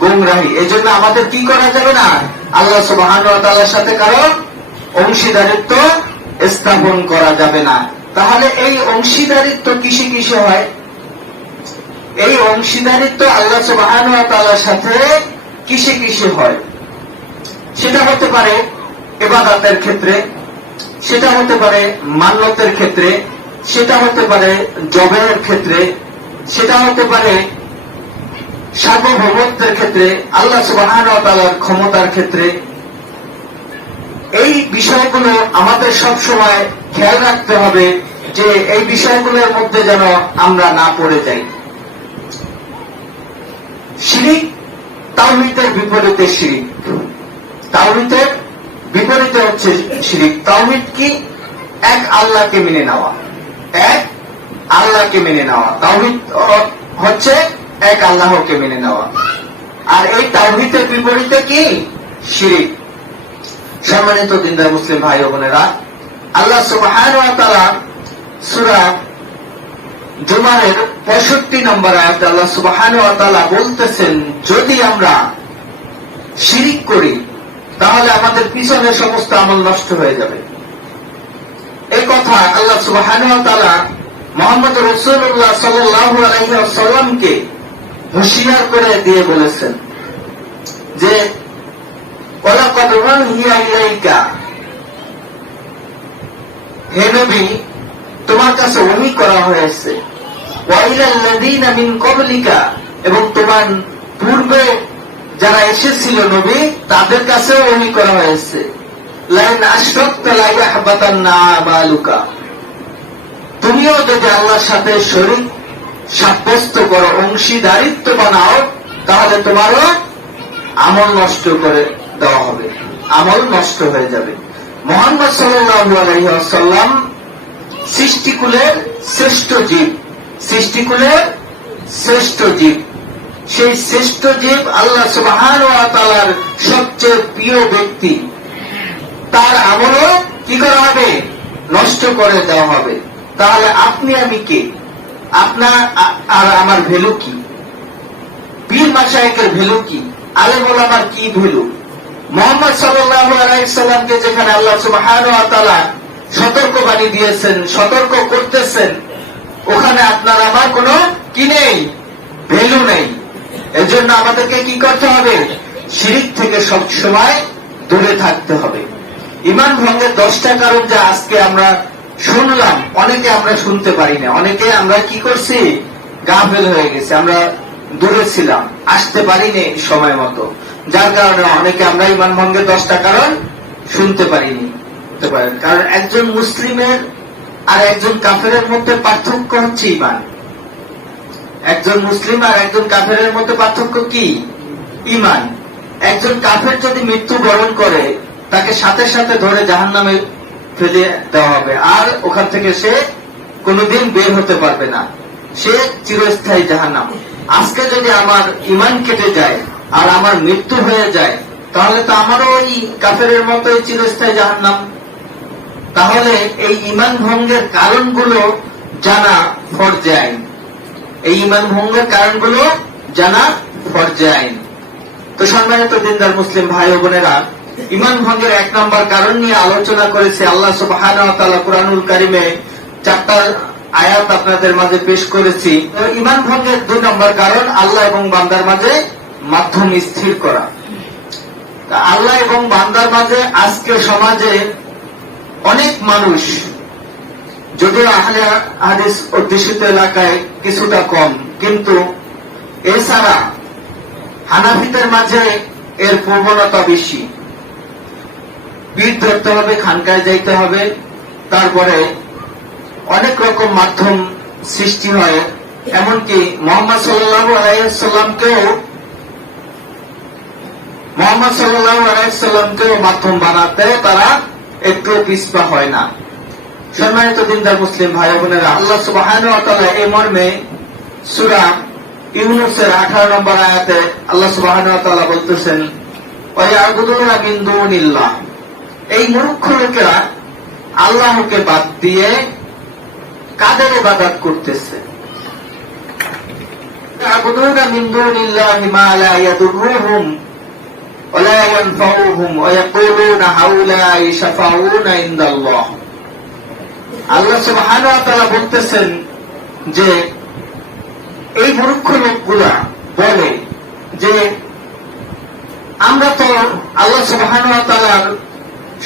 গোমরাহি। এজন্য আমাদের কি করা যাবে না? আল্লাহ সুবহানাহু ওয়া তাআলার সাথে কারো অংশীদারিত্ব স্থাপন করা যাবে না। তাহলে এই অংশীদারিত্ব কিসে কিসে হয়? এই অংশীদারিত্ব আল্লাহ সুবহানাহু ওয়া তাআলার সাথে কিসে কিসে হয়? সেটা হতে পারে ইবাদতের ক্ষেত্রে, সেটা হতে পারে মান্যতের ক্ষেত্রে, সেটা হতে পারে জবের ক্ষেত্রে, সেটা হতে পারে সার্বভৌমত্বের ক্ষেত্রে, আল্লাহ সুবহানাহু ওয়া তাআলার ক্ষমতার ক্ষেত্রে। এই বিষয়গুলো আমাদের সব সময় খেয়াল রাখতে হবে যে এই বিষয়গুলোর মধ্যে যেন আমরা না পড়ে যাই। শিরিক তাওহীদের বিপরীতে শিরিক, তাওহীদের বিপরীতে হচ্ছে শিরিক। তাওহীদ কি? এক আল্লাহকে মেনে নেওয়া, এক আল্লাহকে মেনে নেওয়া। তাওহীদ হচ্ছে এক আল্লাহকে মেনে নেওয়া। আর এই তাওহীদের বিপরীতে কি? শিরিক। সম্মানিত দিনদার মুসলিম ভাই ও বোনেরা, আল্লাহ সুবহানাহু ওয়া তাআলা সূরা জুমারের 65 নম্বর আয়াতে আল্লাহ সুবহানাহু ওয়া তাআলা বলতেছেন যদি আমরা শিরিক করি তাহলে আমাদের পিছনের সমস্ত আমল নষ্ট হয়ে যাবে। এই কথা আল্লাহ সুবহানাহু ওয়া তাআলা মুহাম্মদ রাসূলুল্লাহ সাল্লাল্লাহু আলাইহি ওয়াসাল্লামকে হুঁশিয়ার করে দিয়ে বলেছেন যে ওয়ালাকাদ উহিয়া ইলাইকা, হে নবী তোমার কাছে ওহী করা হয়েছে, ওয়া ইলাল্লাযীনা মিন ক্বাবলিকা, এবং তোমার পূর্বে যারা এসেছিল নবী তাদের কাছেও ওহী করা হয়েছে, লাইন আশরাকতা লা ইয়াহবাতান্না আমালুকা, তুমিও যদি আল্লাহর সাথে শরীক সাব্যস্ত করো, অংশীদারিত্ব বানাও, তাহলে তোমারও আমল নষ্ট করে দেওয়া হবে, আমল নষ্ট হয়ে যাবে। মুহাম্মদ সাল্লাল্লাহু আলাইহি ওয়াসাল্লাম সৃষ্টিকুলের শ্রেষ্ঠ জীব, সৃষ্টিকুলের শ্রেষ্ঠ জীব, সেই শ্রেষ্ঠ জীব আল্লাহ সুবহানাহু ওয়া তাআলার সবচেয়ে প্রিয় ব্যক্তি, তার আমলও কি করা হবে? নষ্ট করে দেওয়া হবে। তাহলে আপনি আমি কে? আপনার আর আমার ভ্যালু কি? পীর মাশায়েখের ভ্যালু কি? আলেম ওলামার কি ভ্যালু? মুহাম্মদ সাল্লাল্লাহু আলাইহি সাল্লামকে যেখানে আল্লাহ সুবহানাহু ওয়া তাআলা সতর্কবাণী দিয়েছেন, সতর্ক করতেছেন, ওখানে আপনার আমার কোনো কি নেই? ভ্যালু নেই। এজন্য আমাদেরকে কি করতে হবে? শিরক থেকে সবসময় দূরে থাকতে হবে। ঈমান ভঙ্গের 10টা কারণ যা আজকে আমরা শুনলাম, অনেকে আমরা শুনতে পারি না, অনেকে আমরা কি করছি? গাফেল হয়ে গেছি, আমরা দূরে ছিলাম, আসতে পারিনি সময় মতো, যার কারণে অনেকে আমরা ঈমান ভঙ্গের 10টা কারণ শুনতে পারিনি। কারণ একজন মুসলিমের আর একজন কাফেরের মধ্যে পার্থক্য হচ্ছে ঈমান। একজন মুসলিম আর একজন কাফেরের মধ্যে পার্থক্য কি? ঈমান। একজন কাফের যদি মৃত্যু বরণ করে, তাকে সাথে সাথে ধরে জাহান্নামে ফেলে দেওয়া হবে, আর ওখান থেকে সে কোনোদিন বের হতে পারবে না, সে চিরস্থায়ী জাহান্নাম। আজকে যদি আমার ঈমান কেটে যায় আর আমার মৃত্যু হয়ে যায়, তাহলে তো আমারও ওই কাফেরের মতোই চিরস্থায়ী জাহান্নাম। তাহলে এই ঈমান ভঙ্গের কারণগুলো জানা ফরজে আইন, এই ঈমান ভঙ্গের কারণগুলো জানা ফরজে আইন। তো সম্মানিত দিনদার মুসলিম ভাই ও বোনেরা, ঈমান ভঙ্গের 1 নম্বর কারণ নিয়ে আলোচনা করেছে আল্লাহ সুবহানাহু ওয়া তাআলা কুরআনুল কারীমে 4টা আয়াত আপনাদের মাঝে পেশ করেছি। ঈমান ভঙ্গের 2 নম্বর কারণ আল্লাহ এবং বান্দার মাঝে মাধ্যম স্থির করা। আল্লাহ এবং বান্দার মাঝে আজকে সমাজে অনেক মানুষ, যদিও আহলে হাদিস অধ্যুষিত এলাকায় কিছুটা কম, কিন্তু এছাড়া হানাফিদের মাঝে এর প্রবণতা বেশি। পীর ধরতে হবে, খানকায় যাইতে হবে, তারপরে অনেক রকম মাধ্যম সৃষ্টি হয়। এমনকি মুহাম্মদ সাল্লাল্লাহু আলাইহি ওয়াসাল্লামকেও মাধ্যম বানাতে তারা একটু পিছপা হয় না। সম্মানিত দিনদার মুসলিম ভাই বোনেরা, আল্লাহ সুবহানাহু ওয়া তাআলা এই মর্মে সূরা ইউনূসের 18 নম্বর আয়াতে আল্লাহ সুবহানাহু ওয়া তাআলা বলতেছেন, ওয়া ইয়াবুদুনা মিন দুনিল্লাহ, এই মূর্খ লোকেরা আল্লাহকে বাদ দিয়ে কাদের ইবাদত করতেছে? ইয়াবুদুনা মিন দুনিল্লাহি মা লা ইয়াদুররুহুম ওয়া লা ইয়ানফাউহুম ওয়া ইয়াকুলুনা হাউলাই শাফাউনা ইনদাল্লাহ। আল্লাহ সুবহানাহু ওয়া তাআলা বলতেছেন যে এই মূর্খ লোকগুলা বলে যে আমরা তো আল্লাহ সুবহানাহু ওয়া তাআলার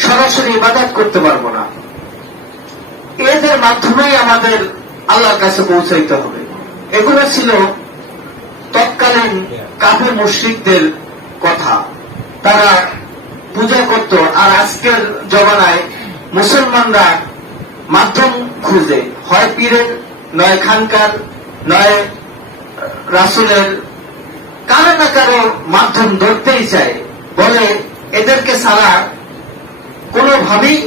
সরাসরি ইবাদত করতে পারবো না, এদের মাধ্যমেই আমাদের আল্লাহর কাছে পৌঁছাইতে হবে। এগুলো ছিল তৎকালীন কাফের মুশরিকদের কথা, তারা পূজা করত। আর আজকের জমানায় মুসলমানরা মাধ্যম খুঁজে, হয় পীরের, নয় খানকার, নয় রাসূলের, কারো না কারো মাধ্যম ধরতেই চায়, বলে এদেরকে ছাড়া কোনোভাবেই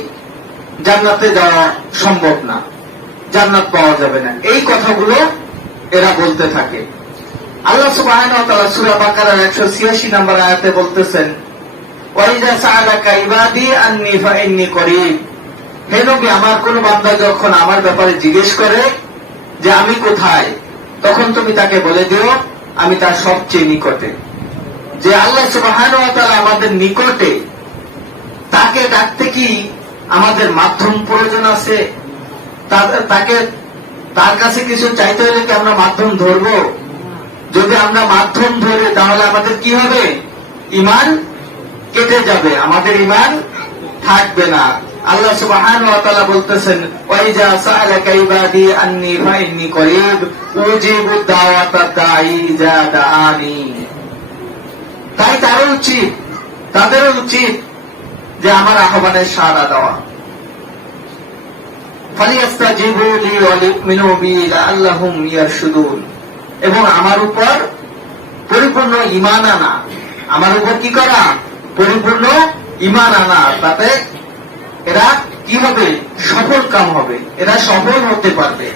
জান্নাতে যাওয়া সম্ভব না, জান্নাত পাওয়া যাবে না। এই কথাগুলো এরা বলতে থাকে। আল্লাহ সুবহানাহু ওয়া তাআলা সূরা বাকারার 186 নম্বর আয়াতে বলতেছেন, ওয়া ইযা সাআলাকা ইবাদি আন্নী ফাইন্নী করিব, হে নবী, আমার কোন বান্দা যখন আমার ব্যাপারে জিজ্ঞেস করে যে আমি কোথায়, তখন তুমি তাকে বলে দিও আমি তার সবচেয়ে নিকটে। যে আল্লাহ সুবহানাহু ওয়া তাআলা আমাদের নিকটে, তাকে ডাকতে কি আমাদের মাধ্যম প্রয়োজন আছে, তাকে তার কাছে কিছু চাইতে হলে কি আমরা মাধ্যম ধরবো? যদি আমরা মাধ্যম ধরি তাহলে আমাদের কি হবে? ঈমান কেটে যাবে, আমাদের ঈমান থাকবে না। আল্লাহ সুবহানাহু ওয়া তাআলা বলতেছেন, ওয়াইজা সাআলাকা ইবাদি আন্নী ফাইন্নী করিব উজিবু দাওয়াতাদ দাঈ ইযা দাআনি। তাই তাদেরও উচিত যে আমার আহ্বানে সাড়া দেওয়া। ফালিয়াস্তাজিবু লি ওয়া লিউমিনু বি লাআল্লাহুম ইয়ারশুদুন। এবং আমার উপর পরিপূর্ণ ঈমান আনা, আমার উপর কি করা? পরিপূর্ণ ঈমান আনা, তাতে এরা কি হবে? সফল কাম হবে, এরা সফল হতে পারবে।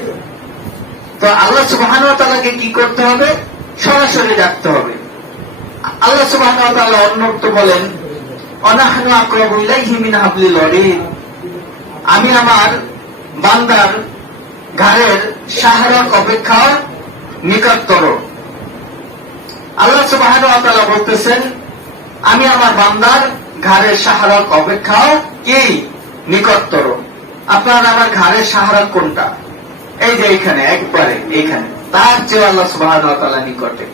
তো আল্লাহ সুবহানাহু ওয়া তাআলাকে কি করতে হবে? সরাসরি ডাকতে হবে। আল্লাহ সুবহানাহু ওয়া তাআলা অন্যত্র বলেন, অনাহনু আকরাবু ইলাইহি মিন হাবলিল ওয়ারিদ। আমি আমার বান্দার ঘাড়ের শাহরক অপেক্ষাও নিকটতর। আল্লাহ সুবহানাহু ওয়া তাআলা বলতেছেন, আমি আমার বান্দার ঘাড়ের শাহরক অপেক্ষাও কি নিকটতর। আপনার আমার ঘাড়ের শাহরক কোনটা? এই যে এইখানে, একবারে এইখানে, তার চেয়ে আল্লাহ সুবহানাহু ওয়া তাআলা নিকটে।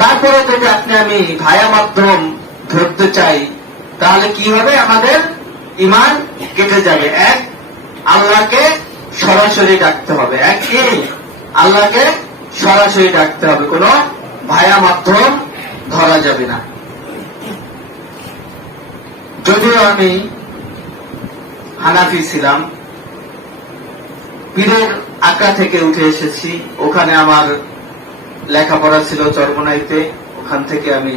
তারপরে যদি আপনি আমি ভায়া মাধ্যম ধরতে চাই তাহলে কি হবে? আমাদের ঈমান কেটে যাবে। এক, আল্লাহকে সরাসরি ডাকতে হবে, এক কি আল্লাহকে সরাসরি ডাকতে হবে, কোন ভায়া মাধ্যম ধরা যাবে না। যদিও আমি হানাফি ছিলাম, পীরের আঁকা থেকে উঠে এসেছি, ওখানে আমার লেখাপড়া ছিল চরমনাইতে, ওখান থেকে আমি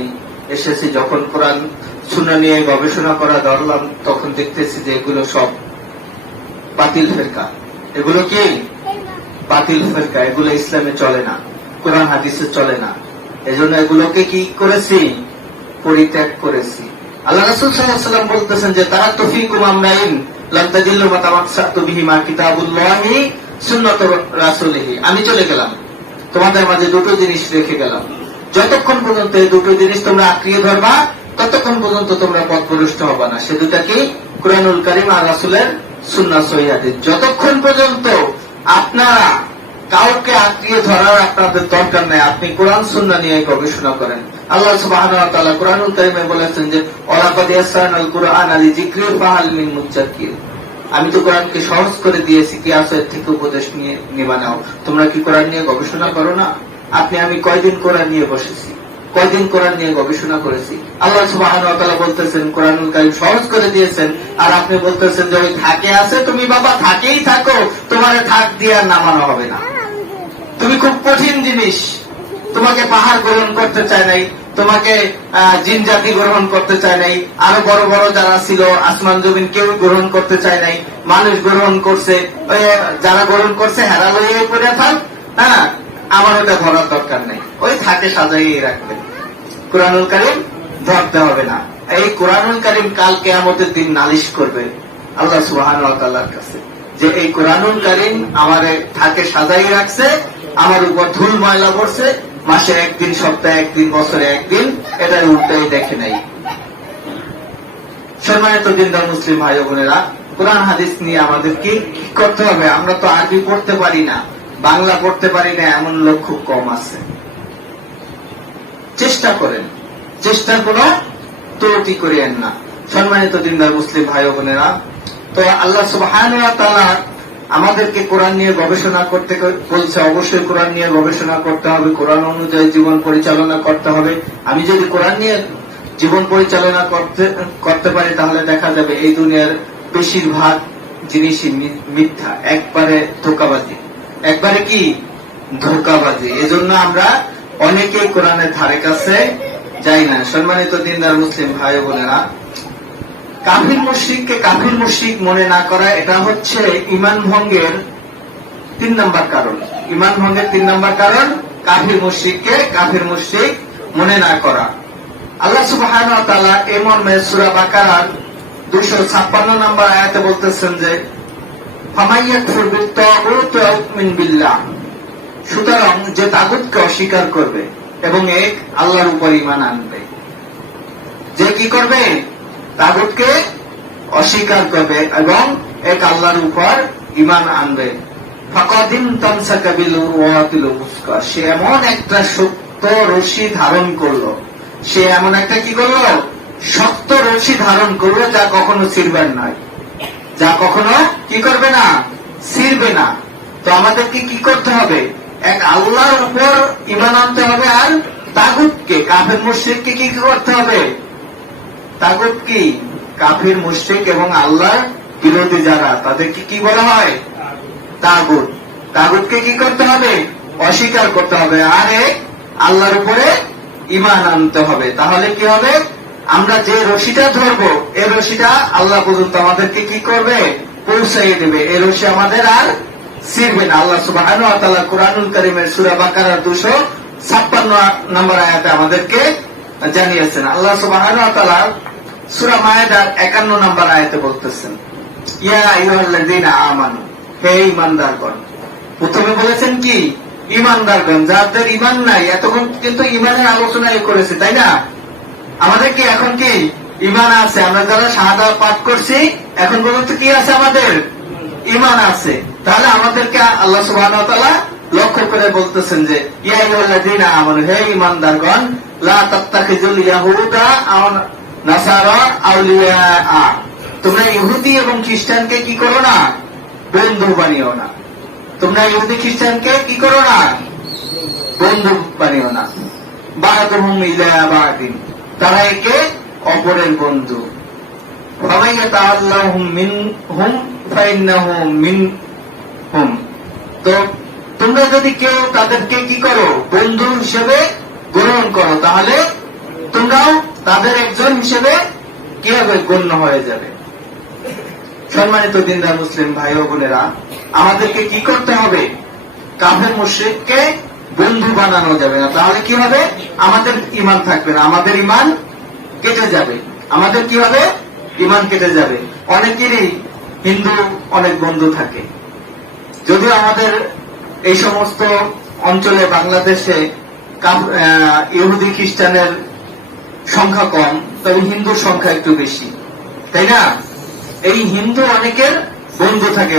এসেছি। যখন কোরআন সুন্নাহ নিয়ে গবেষণা করা ধরলাম তখন দেখতেছি যে এগুলো সব বাতিল ফিরকা। এগুলো কি বাতিল ফিরকা, এগুলো ইসলামে চলে না, কোরআন হাদিসে চলে না। এজন্য এগুলোকে কি করেছি? পরিত্যাগ করেছি। আল্লাহ রাসূল সাল্লাল্লাহু আলাইহি ওয়াসাল্লাম বলতেছেন যে তারাকতু ফীকুম আমরাইন লান তাদিল্লু মা তামাসসাকতু বিহিমা কিতাবুল্লাহি সুন্নাতুর রাসূলিহি। আমি চলে গেলাম, তোমাদের মাঝে দুটো জিনিস রেখে গেলাম, যতক্ষণ পর্যন্ত এই দুটো জিনিস তোমরা আঁকড়িয়ে ধরবা ততক্ষণ পর্যন্ত তোমরা পথভ্রষ্ট হবে না। সে দুটা কি? কুরআনুল কারীম আর রাসূলের সুন্নাহ সহিহ হাদিস। যতক্ষণ পর্যন্ত আপনারা কাউকে আঁকড়িয়ে ধরার আপনাদের দরকার নেই, আপনি কোরআন সুন্নাহ নিয়ে গবেষণা করেন। আল্লাহ সুবহানাহু ওয়া তাআলা কুরআনুল কারীমে বলেছেন যে ওয়ালাকাদ ইয়াসসারনাল কুরআনা লিযিকরি ফাহাল মিন মুদ্দাক্কির। আমি তো কোরআনকে সহজ করে দিয়েছি, কি আছে এর থেকে উপদেশ নিয়ে নিবা নাও। তোমরা কি কোরআন নিয়ে গবেষণা করো না? আপনি আমি কয়দিন কোরআন নিয়ে বসেছি, কয়দিন কোরআন নিয়ে গবেষণা করেছি। আল্লাহ সুবহানাহু ওয়া তাআলা বলতেছেন কোরআনুল কারীম সহজ করে দিয়েছেন, আর আপনি বলতেছেন যে ওই থাকে আছে, তুমি বাবা থাকেই থাকো, তোমার থাক দিয়ে আর নামানো হবে না। তুমি খুব কঠিন জিনিস, তোমাকে পাহাড় গ্রহণ করতে চায় নাই, তোমাকে জিন জাতি গ্রহণ করতে চায় নাই, আরো বড় বড় যারা ছিল আসমান জমিন কেউ গ্রহণ করতে চায় নাই, মানুষ গ্রহণ করছে। যারা গ্রহণ করছে হেরা লইয়ে পড়ে থাক, হ্যাঁ, আমার ওটা ধরার দরকার নেই, ওই থাকে সাজাইয়ে রাখবে। কুরআনুল কারীম ধরতে হবে না। এই কুরআনুল কারীম কাল কিয়ামতের দিন নালিশ করবে আল্লাহ সুবহানাহু ওয়া তাআলার কাছে যে এই কুরআনুল কারীম আমারে থাকে সাজাইয়ে রাখছে, আমার উপর ধুল ময়লা পড়ছে, মাসে একদিন, সপ্তাহে একদিন, বছরে একদিন, এটার উল্টাই দেখে নাই। সম্মানিত দিনদার মুসলিম ভাই বোনেরা, কোরআন হাদিস নিয়ে আমাদের কি করতে হবে? আমরা তো আরবি পড়তে পারি না, বাংলা পড়তে পারি না, এমন লোক খুব কম আছে। চেষ্টা করেন, চেষ্টার কোনো ত্রুটি করিয়েন না। সম্মানিত দিনদার মুসলিম ভাই বোনেরা, তো আল্লাহ সুবহানাহু ওয়া তাআলা আমাদেরকে কোরআন নিয়ে গবেষণা করতে বলছে। অবশ্যই কোরআন নিয়ে গবেষণা করতে হবে, কোরআন অনুযায়ী জীবন পরিচালনা করতে হবে। আমি যদি কোরআন নিয়ে জীবন পরিচালনা করতে পারি তাহলে দেখা যাবে এই দুনিয়ার বেশিরভাগ জিনিসই মিথ্যা, একবারে ধোঁকাবাজি, একবারে কি ধোঁকাবাজি। এজন্য আমরা অনেকেই কোরআনের ধারে কাছে যাই না। সম্মানিত দিনদার মুসলিম ভাই বোনেরা, কাফির মুশরিককে কাফির মুশরিক মনে না করা, এটা হচ্ছে ঈমান ভঙ্গের 3 নম্বর কারণ। ঈমান ভঙ্গের 3 নম্বর কারণ কাফির মুশরিককে কাফির মুশরিক মনে না করা। আল্লাহ সুবহানাহু ওয়া তাআলা এই মর্মে সূরা বাকারার 256 নম্বর আয়াতে বলতেছেন যে ফামাইয়াকফুর বিত-তাগুত ওয়া ইউমিন বিল্লাহ। সুতরাং যে তাগুতকে অস্বীকার করবে এবং এক আল্লাহর উপর ঈমান আনবে, যে কি করবে? তাগুতকে অস্বীকার করবে এবং এক আল্লাহর উপর ঈমান আনবে। ফাকাদিন তামসাকা বিল উরওয়াতিল উসকা, সে এমন একটা শক্ত রশি ধারণ করলো, সে এমন একটা কি করলো, শক্ত রশি ধারণ করলো, যা কখনো ছিঁড়বে না, যা কখনো কি করবে না, ছিঁড়বে না। তো আমাদেরকে কি করতে হবে, এক আল্লাহর উপর ঈমান আনতে হবে, আর তাগুতকে, কাফের মুশরিককে কি করতে হবে, তাগুত কি, কাফির মুশরিক এবং আল্লাহর বিরোধী যারা, তাদেরকে কি বলা হয়, তাগুত। তাগুতকে কি করতে হবে, অস্বীকার করতে হবে, আর এক আল্লাহর উপরে ঈমান আনতে হবে। তাহলে কি হবে, আমরা যে রশিটা ধরবো, এই রশিটা আল্লাহ পর্যন্ত আমাদেরকে কি করবে, পৌঁছাইয়ে দেবে। এই রশি আমাদের আর ছিঁড়বে না। আল্লাহ সুবহানাহু ওয়া তাআলা কুরআনুল কারীমের সূরা বাকারার 256 নম্বর আয়াতে আমাদেরকে জানিয়েছেন। আল্লাহ সুবহানাহু ওয়া তাআলা সূরা মায়েদার 51 নম্বর আয়াতে বলতেছেন, ইয়া আইয়ুহাল্লাযীনা আমানু, হে ঈমানদারগণ। প্রথমে বলেছেন কি, ঈমানদারগণ, যাদের ঈমান নাই। এতক্ষণ কিন্তু ঈমানের আলোচনাই করেছে, তাই না? আমাদের কি এখন কি ঈমান আছে? আমরা যারা শাহাদাত পাঠ করছি, এখন পর্যন্ত কি আছে, আমাদের ঈমান আছে। তাহলে আমাদেরকে আল্লাহ সুবহানাহু ওয়া তাআলা লক্ষ্য করে বলতেছেন যে, ইয়া আইয়ুহাল্লাযীনা আমানু, হে ঈমানদারগণ, লা তাত্তাখিযুল ইয়াহুদা আও নাসারা আউলিয়া, তোমরা ইহুদি এবং খ্রিস্টানকে কি করো না, বন্ধু বানিও না। তোমরা ইহুদি খ্রিস্টানকে কি করো না, বন্ধু বানিও না। বা'দুহুম ইলা বা'দিন, তারা একে অপরের বন্ধু। ওয়া ইয়াতাআল্লাহুম মিনহুম ফাইন্নাহু মিনহুম, তো তোমরা যদি কেউ তাদেরকে কি করো, বন্ধু হিসেবে গ্রহণ করো, তাহলে তোমরাও তাদের একজন হিসেবে কি হবে, গণ্য হয়ে যাবে। সম্মানিত দিনদার মুসলিম ভাই ও বোনেরা, আমাদেরকে কি করতে হবে, কাফের মুশরিককে বন্ধু বানানো যাবে না। তাহলে কি হবে, আমাদের ঈমান থাকবে না, আমাদের ঈমান কেটে যাবে। আমাদের কি হবে, ঈমান কেটে যাবে। অনেকেরই হিন্দু অনেক বন্ধু থাকে, যদিও আমাদের এই সমস্ত অঞ্চলে, বাংলাদেশে ইহুদি খ্রিস্টানের সংখ্যা কম, তবে হিন্দুর সংখ্যা একটু বেশি, তাই না? এই হিন্দু অনেকের বন্ধু থাকে।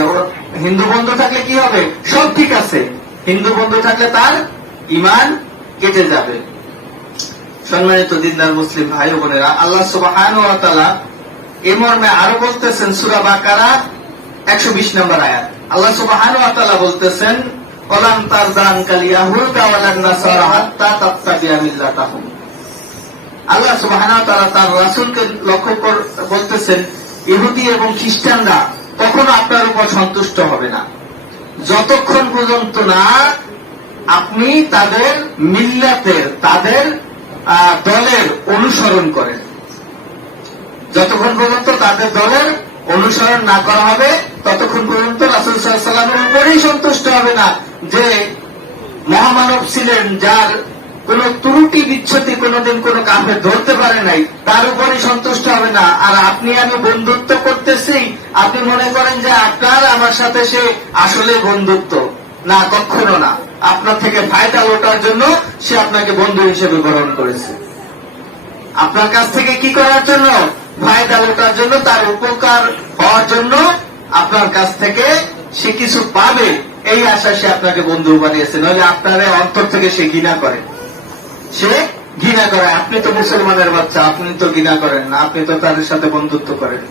হিন্দু বন্ধু থাকলে কি হবে, সব ঠিক আছে। হিন্দু বন্ধু থাকলে তার ঈমান কেটে যাবে। সম্মানিত দিনদার মুসলিম ভাই ও বোনেরা, আল্লাহ সুবহানাহু ওয়া তাআলা এই মর্মে আরো বলতেছেন, সূরা বাকারা 120 নম্বর আয়াত। আল্লাহ সুবহানাহু ওয়া তাআলা বলতেছেন, ওয়ালান তারদান কাল ইয়াহুদা ওয়ালান নাসারা হাত্তা তাত্তাবিয়া মিল্লাতাহুম। আল্লাহ সুবহানাহু ওয়া তাআলা তার রাসূলকে লক্ষ্য করে বলতেছেন, ইহুদি এবং খ্রিস্টানরা কখনো আপনার উপর সন্তুষ্ট হবে না, যতক্ষণ পর্যন্ত না আপনি তাদের মিল্লাতের, তাদের দলের অনুসরণ করেন। যতক্ষণ পর্যন্ত তাদের দলের অনুসরণ না করা হবে, ততক্ষণ পর্যন্ত রাসূল সাল্লাল্লাহু আলাইহি ওয়াসাল্লামের উপরেই সন্তুষ্ট হবে না, যে মহামানব ছিলেন, যার কোন ত্রুটি বিচ্ছুতি কোনদিন কোন কাফের ধরতে পারে নাই, তার উপরে সন্তুষ্ট হবে না। আর আপনি আমি বন্ধুত্ব করতেছি, আপনি মনে করেন যে আপনার আমার সাথে সে আসলে বন্ধুত্ব না, কখনো না। আপনার থেকে ফায়দা লোটার জন্য সে আপনাকে বন্ধু হিসেবে গ্রহণ করেছে। আপনার কাছ থেকে কি করার জন্য, ফায়দা লোটার জন্য, তার উপকার হওয়ার জন্য, আপনার কাছ থেকে সে কিছু পাবে এই আশা সে আপনাকে বন্ধু বানিয়েছে। নইলে আপনার অন্তর থেকে সে ঘৃণা করে, সে ঘৃণা করে। আপনি তো মুসলমানের বাচ্চা, আপনি তো ঘৃণা করেন না, আপনি তো তাদের সাথে বন্ধুত্ব করেন।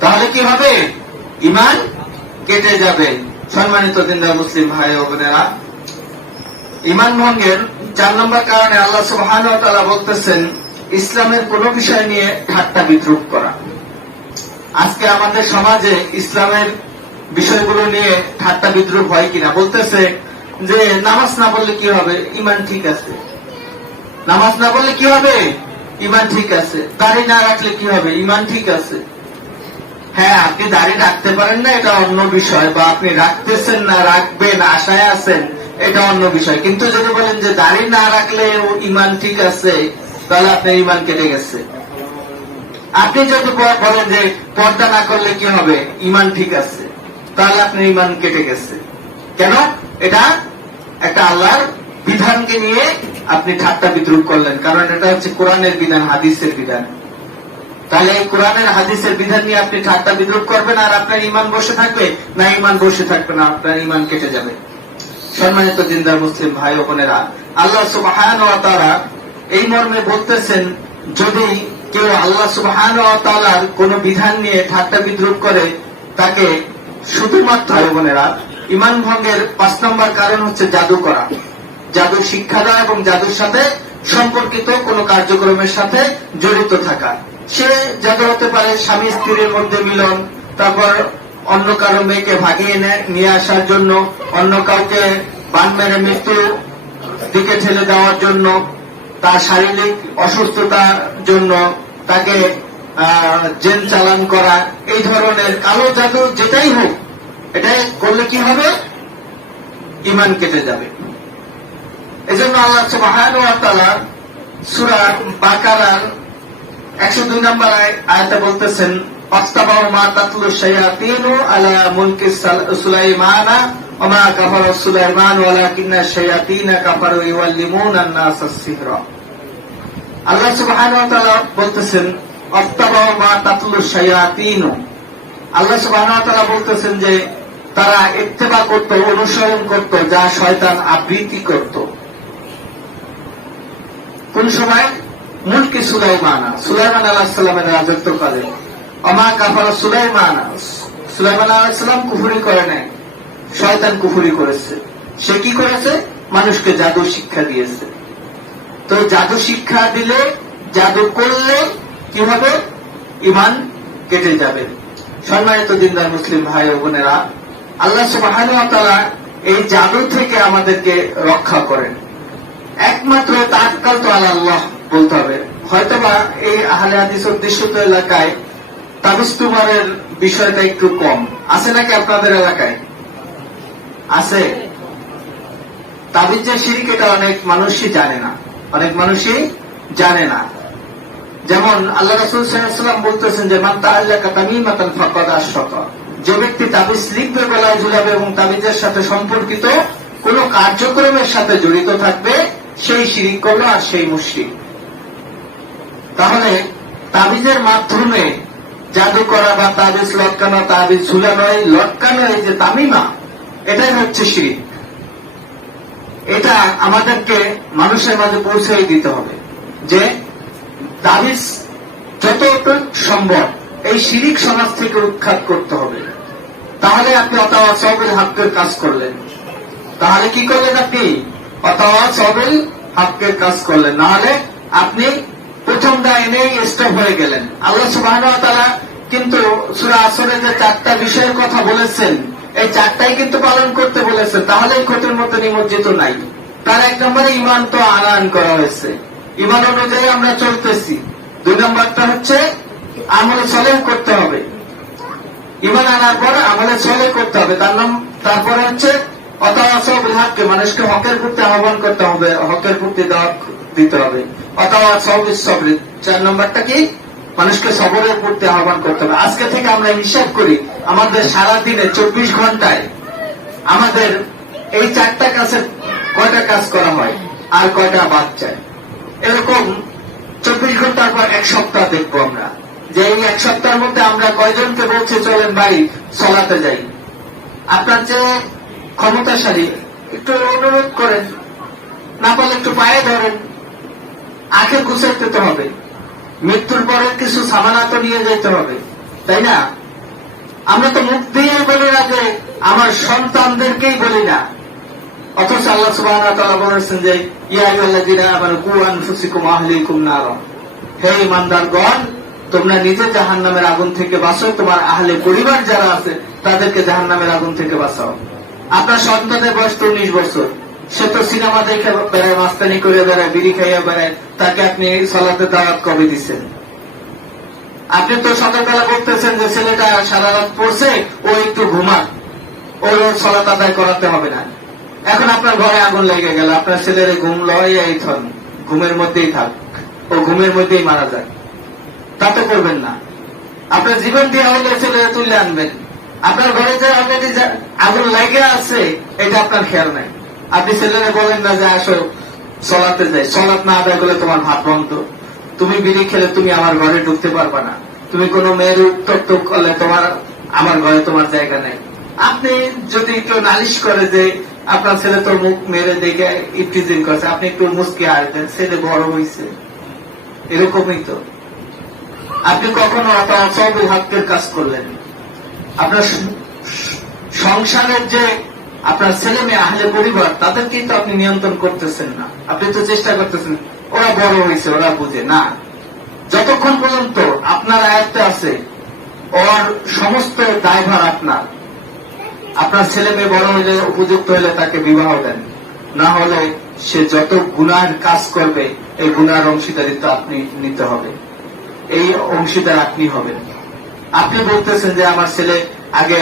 তাহলে কি হবে, ঈমান কেটে যাবে। সম্মানিত দিনদার মুসলিম ভাই ও বোনেরা, ঈমান ভঙ্গের 4 নম্বর কারণে আল্লাহ সুবহানাহু ওয়া তাআলা বলতেছেন, ইসলামের কোন বিষয় নিয়ে ঠাট্টা বিদ্রুপ করা। আজকে আমাদের সমাজে ইসলামের বিষয়গুলো নিয়ে ঠাট্টা বিদ্রুপ হয় কিনা। বলতেছে যে নামাজ না পড়লে কি হবে, ঈমান ঠিক আছে। নামাজ না পড়লে কি হবে, ঈমান ঠিক আছে। দাড়ি না রাখলে কি হবে, ঈমান ঠিক আছে। হ্যাঁ, আপনি দাড়ি রাখতে পারেন না, এটা অন্য বিষয়, বা আপনি রাখতেছেন না, রাখবেন আশায় আছেন, এটা অন্য বিষয়। কিন্তু যদি বলেন যে দাড়ি না রাখলে ঈমান ঠিক আছে, তাহলে আপনার ঈমান কেটে গেছে। আপনি যদি বলেন যে পর্দা না করলে কি হবে, ঈমান ঠিক আছে, তাহলে আপনার ঈমান কেটে গেছে। কেন? এটা একটা আল্লাহর বিধানকে নিয়ে আপনি ঠাট্টা বিদ্রুপ করলেন, কারণ এটা হচ্ছে কোরআনের বিধান, হাদিসের বিধান। তাহলে এই কোরআনের হাদিসের বিধান নিয়ে আপনি ঠাট্টা বিদ্রুপ করবেন আর আপনার ইমান বসে থাকবে? না, ইমান বসে থাকবে না, আপনার ইমান কেটে যাবে। সম্মানিত দিনদার মুসলিম ভাই ও বোনেরা, আল্লাহ সুবহানাহু ওয়া তাআলা এই মর্মে বলতেছেন, যদি কেউ আল্লাহ সুবহানাহু ওয়া তাআলার কোন বিধান নিয়ে ঠাট্টা বিদ্রুপ করে, তাকে শুধুমাত্র ভাই বোনেরা ইমান ভঙ্গের 5 নম্বর কারণ হচ্ছে জাদু করা, জাদু শিক্ষা দেওয়া এবং জাদুর সাথে সম্পর্কিত কোন কার্যক্রমের সাথে জড়িত থাকা। সে জাদু হতে পারে স্বামী স্ত্রীর মধ্যে মিলন, তারপর অন্য কারো মেয়েকে ভাগিয়ে নিয়ে আসার জন্য, অন্য কাউকে বান মেরে মৃত্যুর দিকে ঠেলে দেওয়ার জন্য, তার শারীরিক অসুস্থতার জন্য তাকে জেল চালান করা, এই ধরনের কালো জাদু যেটাই হোক, এটাই করলে কি হবে? ইমান কেটে যাবে। এজন্য আল্লাহ সুবহানাহু ওয়া তাআলা সূরা বাকারার 102 নম্বর আয়াতে বলতেছেন, ফাস্তাবাউ মা তাতলু শায়াতিনু আলা মুলকি সুলাইমানা ওয়া মা কাফারা সুলাইমান ওয়ালাকিন্না শায়াতিনা কাফারু ইউআল্লিমুনা আন-নাস আস-সিহরা। আল্লাহ সুবহানাহু ওয়া তাআলা বলতেছেন, ফাস্তাবাউ মা তাতলু শায়াতিনু। আল্লাহ সুবহানাহু ওয়া তাআলা বলতেছেন যে তারা ইত্তেবা করত, অনুসরণ করত যা শয়তান আবৃত্তি করত। কোন সময়? মুলকি সুলাইমানা, সুলাইমান আলাইহিস সালামের রাজত্বকালে। আমা কাফারা সুলাইমানা, সুলাইমান আলাইহিস সালাম কুফরি করে নাই, শয়তান কুফরি করেছে। সে কি করেছে? মানুষকে জাদু শিক্ষা দিয়েছে। তো জাদু শিক্ষা দিলে, জাদু করলে কি হবে? ইমান কেটে যাবে। সম্মানিত দিনদার মুসলিম ভাই ও বোনেরা, আল্লাহ সুবহানাহু ওয়া তাআলা এই জাদু থেকে আমাদেরকে রক্ষা করেন। একমাত্র তাওয়াক্কাল তো আল্লাহ বলতে হবে। হয়তোবা এই আহলে হাদিস অধ্যুষিত এলাকায় তাবিজ তুমারের বিষয়টা একটু কম আছে নাকি? আপনাদের এলাকায় আছে? তাবিজ যে শিরক, এটা অনেক মানুষই জানে না, অনেক মানুষই জানে না। যেমন আল্লাহ রাসূল সাল্লাল্লাহু আলাইহি ওয়াসাল্লাম বলতেছেন যে মান তাআল্লাকা তামিমাতান ফাকাদ আশরাকা, যে ব্যক্তি তাবিজ লিখবে, গলায় ঝুলাবে এবং তাবিজের সাথে সম্পর্কিত কোন কার্যক্রমের সাথে জড়িত থাকবে, সেই শিরক করলো আর সেই মুশরিক। তাহলে তাবিজের মাধ্যমে জাদু করা বা তাবিজ লটকানো, তাবিজ ঝুলানো, লটকানো, এই যে তামিমা, এটাই হচ্ছে শিরক। এটা আমাদেরকে মানুষের মাঝে পৌঁছে দিতে হবে যে তাবিজ যতটুকু সম্ভব এই শিরক সমাজ থেকে উৎখাত করতে হবে। তাহলে আপনি অতাওয়াসবিল হকের কাজ করলেন। তাহলে কি করলেন? আপনি অতাওয়াসবিল হকের কাজ করলেন। নাহলে আপনি প্রথম লাইনেই স্টপ হয়ে গেলেন। আল্লাহ সুবহানাহু ওয়া তাআলা কিন্তু সূরা আসরে যে 4টা বিষয়ের কথা বলেছেন, এই 4টাই কিন্তু পালন করতে বলেছেন। তাহলে এই ক্ষতির মধ্যে নিমজ্জিত নাই। তার 1 নম্বরে ঈমান তো আনয়ন করা হয়েছে, ঈমান অনুযায়ী আমরা চলতেছি। 2 নম্বরটা হচ্ছে আমলে সলেহ করতে হবে। ঈমান আনার পর আমলে সলেহ করতে হবে। তারপরে হচ্ছে অতাওয়াসবিল হক, মানুষকে হকের প্রতি আহ্বান করতে হবে, হকের প্রতি দাওয়াত দিতে হবে। অতাওয়াসবিস সবর, 4 নম্বরটা কি? মানুষকে সবরের প্রতি আহ্বান করতে হবে। আজকে থেকে আমরা হিসাব করি আমাদের সারা দিনে 24 ঘন্টায় আমাদের এই 4টা কাজের কয়টা কাজ করা হয় আর কয়টা বাদ যায়। এরকম 24 ঘন্টার পর 1 সপ্তাহ দেখবো আমরা যে এই 1 সপ্তাহের মধ্যে আমরা কয়জনকে বলছি চলেন ভাই সালাতে যাই। আপনার যে ক্ষমতাশালী একটু অনুরোধ করেন, না পারলে একটু পায়ে ধরেন, আখের গুছাইতে তো হবে, মৃত্যুর পরে কিছু সামানা তো নিয়ে যেতে হবে, তাই না? আমরা তো মুখ দিয়ে বলি না যে আমার সন্তানদেরকেই বলি না, অথচ আল্লাহ সুবহানাহু ওয়া তাআলা বলেছেন যে ইয়া আইয়ুহাল্লাযীনা আমানু কু আনফুসাকুম ওয়া আহলিকুম নারা, হে ঈমানদারগণ, তোমরা নিজে জাহান্নামের আগুন থেকে বাঁচাও, তোমার আহলে পরিবার যারা আছে তাদেরকে জাহান্নামের আগুন থেকে বাঁচাও। আপনার সন্তানের বয়স তো 19 বছর, সে তো সিনেমা দেখে বেড়ায়, মাস্তানি করে বেড়ায়, বিড়ি খাইয়া বেড়ায়, তাকে আপনি সালাতে দাওয়াত কবে দিচ্ছেন? আপনি তো সকালবেলা বলতেছেন যে ছেলেটা সারা রাত পড়ছে, ও একটু ঘুমাক, ওর সালাত আদায় করাতে হবে না। এখন আপনার ঘরে আগুন লেগে গেল, আপনার ছেলের ঘুম লইয়াই থন, ঘুমের মধ্যেই থাক, ও ঘুমের মধ্যেই মারা যায়, তা তো করবেন না। আপনার জীবন দিয়ে হলে ছেলে তুলে আনবেন, আপনার ঘরে যে অলরেডি আগুন লেগে আছে এটা আপনার খেয়াল নাই। আপনি ছেলেরা বলেন না যে আসো সলাতে যাই, সলাত না আদায় করলে তোমার ভাত বন্ধ, তুমি বিড়ি খেলে তুমি আমার ঘরে ঢুকতে পারবা না, তুমি কোনো মেয়ের উত্তপ্ত করলে তোমার আমার ঘরে তোমার জায়গা নেই। আপনি যদি একটু নালিশ করে যে আপনার ছেলে তো মুখ মেরে দেখে ইফটিজিং করছে, আপনি একটু মুসকে আসবেন, ছেলে বড় হয়েছে, এরকমই তো। আপনি কখনো সৌভাগ্যের কাজ করলেন? আপনার সংসারের যে আপনার ছেলে মেয়ে আহলে পরিবার তাদের কিন্তু আপনি নিয়ন্ত্রণ করতেছেন না, আপনি তো চেষ্টা করতেছেন ওরা বড় হয়েছে ওরা বুঝে না। যতক্ষণ পর্যন্ত আপনার আয়ত্তে আছে ওর সমস্ত দায়ভার আপনার। আপনার ছেলে মেয়ে বড় হইলে উপযুক্ত হইলে তাকে বিবাহ দেন, না হলে সে যত গুনার কাজ করবে এই গুনার অংশীদারিত্ব আপনি নিতে হবে, এই অংশীদার আপনি হবেন। আপনি বলতেছেন যে আমার ছেলে আগে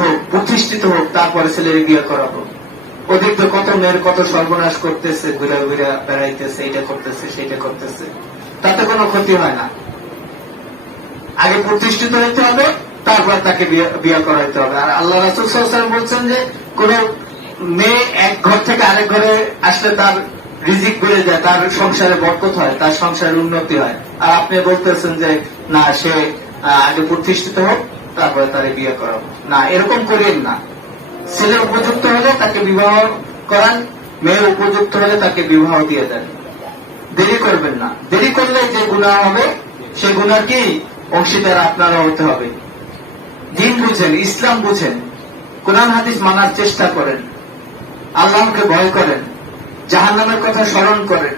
হোক, প্রতিষ্ঠিত হোক, তারপরে ছেলের বিয়ে করাবো। ওদিক তো কত মেয়ের কত সর্বনাশ করতেছে, ঘুরে ঘুরে বেড়াইতেছে, এটা করতেছে সেটা করতেছে, তাতে কোনো ক্ষতি হয় না। আগে প্রতিষ্ঠিত হইতে হবে, তারপর তাকে বিয়ে করাইতে হবে। আর আল্লাহ রাসূল সাল্লাল্লাহু আলাইহি ওয়াসাল্লাম বলছেন যে কোন মেয়ে এক ঘর থেকে আরেক ঘরে আসলে তার রিজিক বেড়ে যায়, তার সংসারে বরকত হয়, তার সংসারের উন্নতি হয়। আর আপনি বলতেছেন যে না, সে আগে প্রতিষ্ঠিত হোক তারপরে তারে বিয়ে করাবো না, এরকম করেন না। ছেলে উপযুক্ত হলে তাকে বিবাহ করান, মেয়ে উপযুক্ত হলে তাকে বিবাহ দিয়ে দেন, দেরি করবেন না। দেরি করলে যে গুনাহ হবে সে গুনাহ কি অংশীদার আপনারা হতে হবে। দিন বুঝেন, ইসলাম বুঝেন, কোরআন হাদিস মানার চেষ্টা করেন, আল্লাহকে ভয় করেন, জাহান্নামের কথা স্মরণ করেন,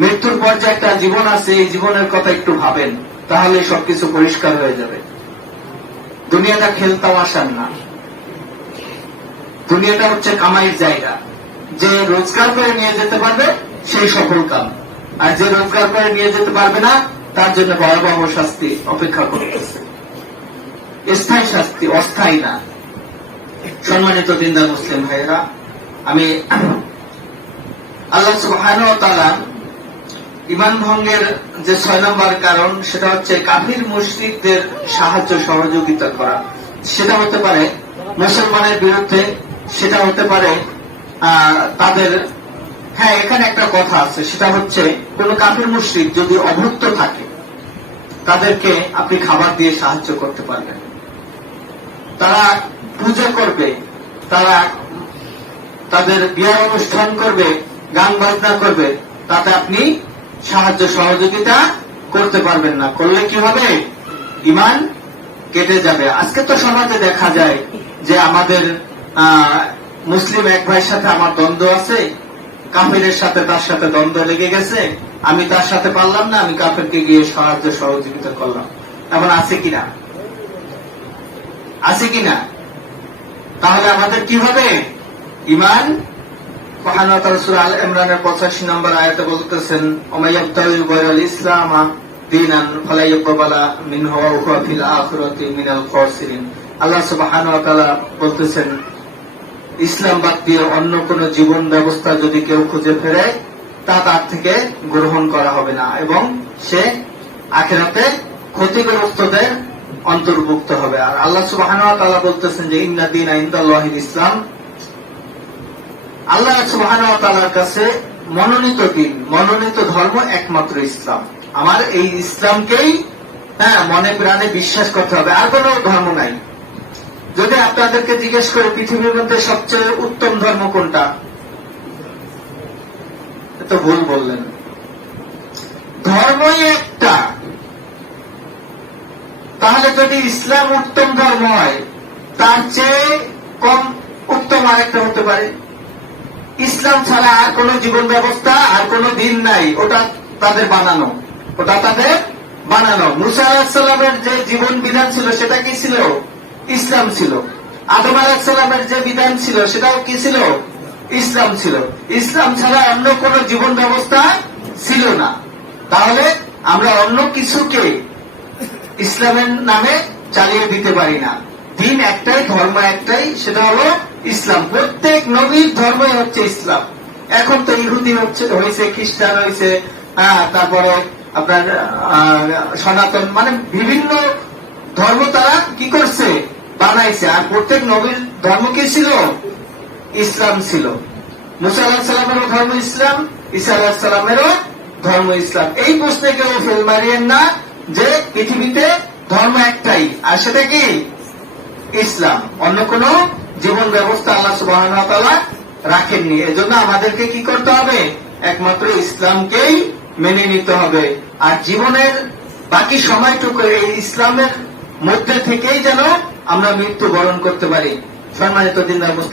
মৃত্যুর পর যে একটা জীবন আছে এই জীবনের কথা একটু ভাবেন, তাহলে সবকিছু পরিষ্কার হয়ে যাবে। দুনিয়াটা খেলতামাশার না, দুনিয়াটা হচ্ছে কামাইয়ের জায়গা। যে রোজগার করে নিয়ে যেতে পারবে সেই সফল কাম, আর যে রোজগার করে নিয়ে যেতে পারবে না তার জন্য ভয়াবহ শাস্তি অপেক্ষা করতেছে। স্থায়ী শাস্তি, অস্থায়ী না। সম্মানিত দিনদার মুসলিম ভাইয়েরা, আমি আল্লাহ সুবহানাহু ওয়া তাআলা ঈমান ভঙ্গের যে 6 নম্বর কারণ সেটা হচ্ছে কাফির মুশরিকদের সাহায্য সহযোগিতা করা। সেটা হতে পারে মুসলমানের বিরুদ্ধে, সেটা হতে পারে তাদের, হ্যাঁ এখানে একটা কথা আছে, সেটা হচ্ছে কোন কাফির মুশরিক যদি অভুক্ত থাকে তাদেরকে আপনি খাবার দিয়ে সাহায্য করতে পারবেন। তারা পূজা করবে, তারা তাদের বিয়ের অনুষ্ঠান করবে, গান বাজনা করবে, তাতে আপনি সাহায্য সহযোগিতা করতে পারবেন না। করলে কি হবে? ঈমান কেটে যাবে। আজকে তো সমাজে দেখা যায় যে আমাদের মুসলিম এক ভাইয়ের সাথে আমার দ্বন্দ্ব আছে, কাফেরের সাথে তার সাথে দ্বন্দ্ব লেগে গেছে, আমি তার সাথে পারলাম না, আমি কাফেরকে গিয়ে সাহায্য সহযোগিতা করলাম। এমন আছে কিনা? আছে কিনা? তাহলে আমাদের কি হবে? ঈমান সূরা আল ইমরানের 85 নম্বর আয়াতে বলতেছেন, ওমাইয়াবতাগি গায়রাল ইসলাম দীনান ফালা ইয়াকবালা মিনহু ওয়া হুয়া ফিল আখিরাতি মিনাল খাসিরিন। আল্লাহ সুবহানাহু ওয়া তাআলা বলতেছেন, ইসলাম বাদ দিয়ে অন্য কোন জীবন ব্যবস্থা যদি কেউ খুঁজে ফেরে তা তার থেকে গ্রহণ করা হবে না, এবং সে আখিরাতে ক্ষতিগ্রস্তদের অন্তর্ভুক্ত হবে। আর আল্লাহ সুবহানাহু ওয়া তাআলা বলতেছেন যে ইন্না দীনা ইনদাল্লাহিল ইসলাম, আল্লাহ সুবহানাহু ওয়া তাআলার কাছে মনোনীত দিন, মনোনীত ধর্ম একমাত্র ইসলাম। আমার এই ইসলামকেই মনে প্রাণে বিশ্বাস করতে হবে, আর কোন ধর্ম নাই। যদি আপনাদেরকে জিজ্ঞেস করে পৃথিবীর মধ্যে সবচেয়ে উত্তম ধর্ম কোনটা, তো ভুল বললেন। ধর্মই একটা। তাহলে যদি ইসলাম উত্তম ধর্ম হয়, তার চেয়ে কম উত্তম আরেকটা হতে পারে? ইসলাম ছাড়া আর কোন জীবন ব্যবস্থা আর কোন দিন নাই, ওটা তাদের বানানো, ওটা তাদের বানানো। মুসা আলাইহিস সালামের যে জীবন বিধান ছিল সেটা কি ছিল? ইসলাম ছিল। আদম আলাইহিস সালামের যে বিধান ছিল সেটাও কি ছিল? ইসলাম ছিল। ইসলাম ছাড়া অন্য কোন জীবন ব্যবস্থা ছিল না। তাহলে আমরা অন্য কিছুকে ইসলামের নামে চালিয়ে দিতে পারি না। দিন একটাই, ধর্ম একটাই, সেটা হলো ইসলাম। প্রত্যেক নবীর ধর্মই হচ্ছে ইসলাম। এখন তো ইহুদি হয়েছে, খ্রিস্টান হয়েছে, তারপরে আপনার সনাতন, মানে বিভিন্ন ধর্ম তারা কি করছে? বানাইছে। আর প্রত্যেক নবীর ধর্ম কি ছিল? ইসলাম ছিল। মুসা আলাইহিস সালামেরও ধর্ম ইসলাম, ঈসা আলাইহিস সালামেরও ধর্ম ইসলাম। এই প্রশ্নে কেউ ফেল মারিয়েন না যে পৃথিবীতে ধর্ম একটাই, আর সেটা কি ইসলাম। অন্য কোন জীবন ব্যবস্থা আল্লাহ সুবহানাহু ওয়া তাআলা রাখেননি। এজন্য আমাদেরকে কি করতে হবে? একমাত্র ইসলামকেই মেনে নিতে হবে। আর জীবনের বাকি সময়টুকু এই ইসলামের মধ্যে থেকেই যেন আমরা মৃত্যুবরণ করতে পারি। সম্মানিত দিনদার মুসলিম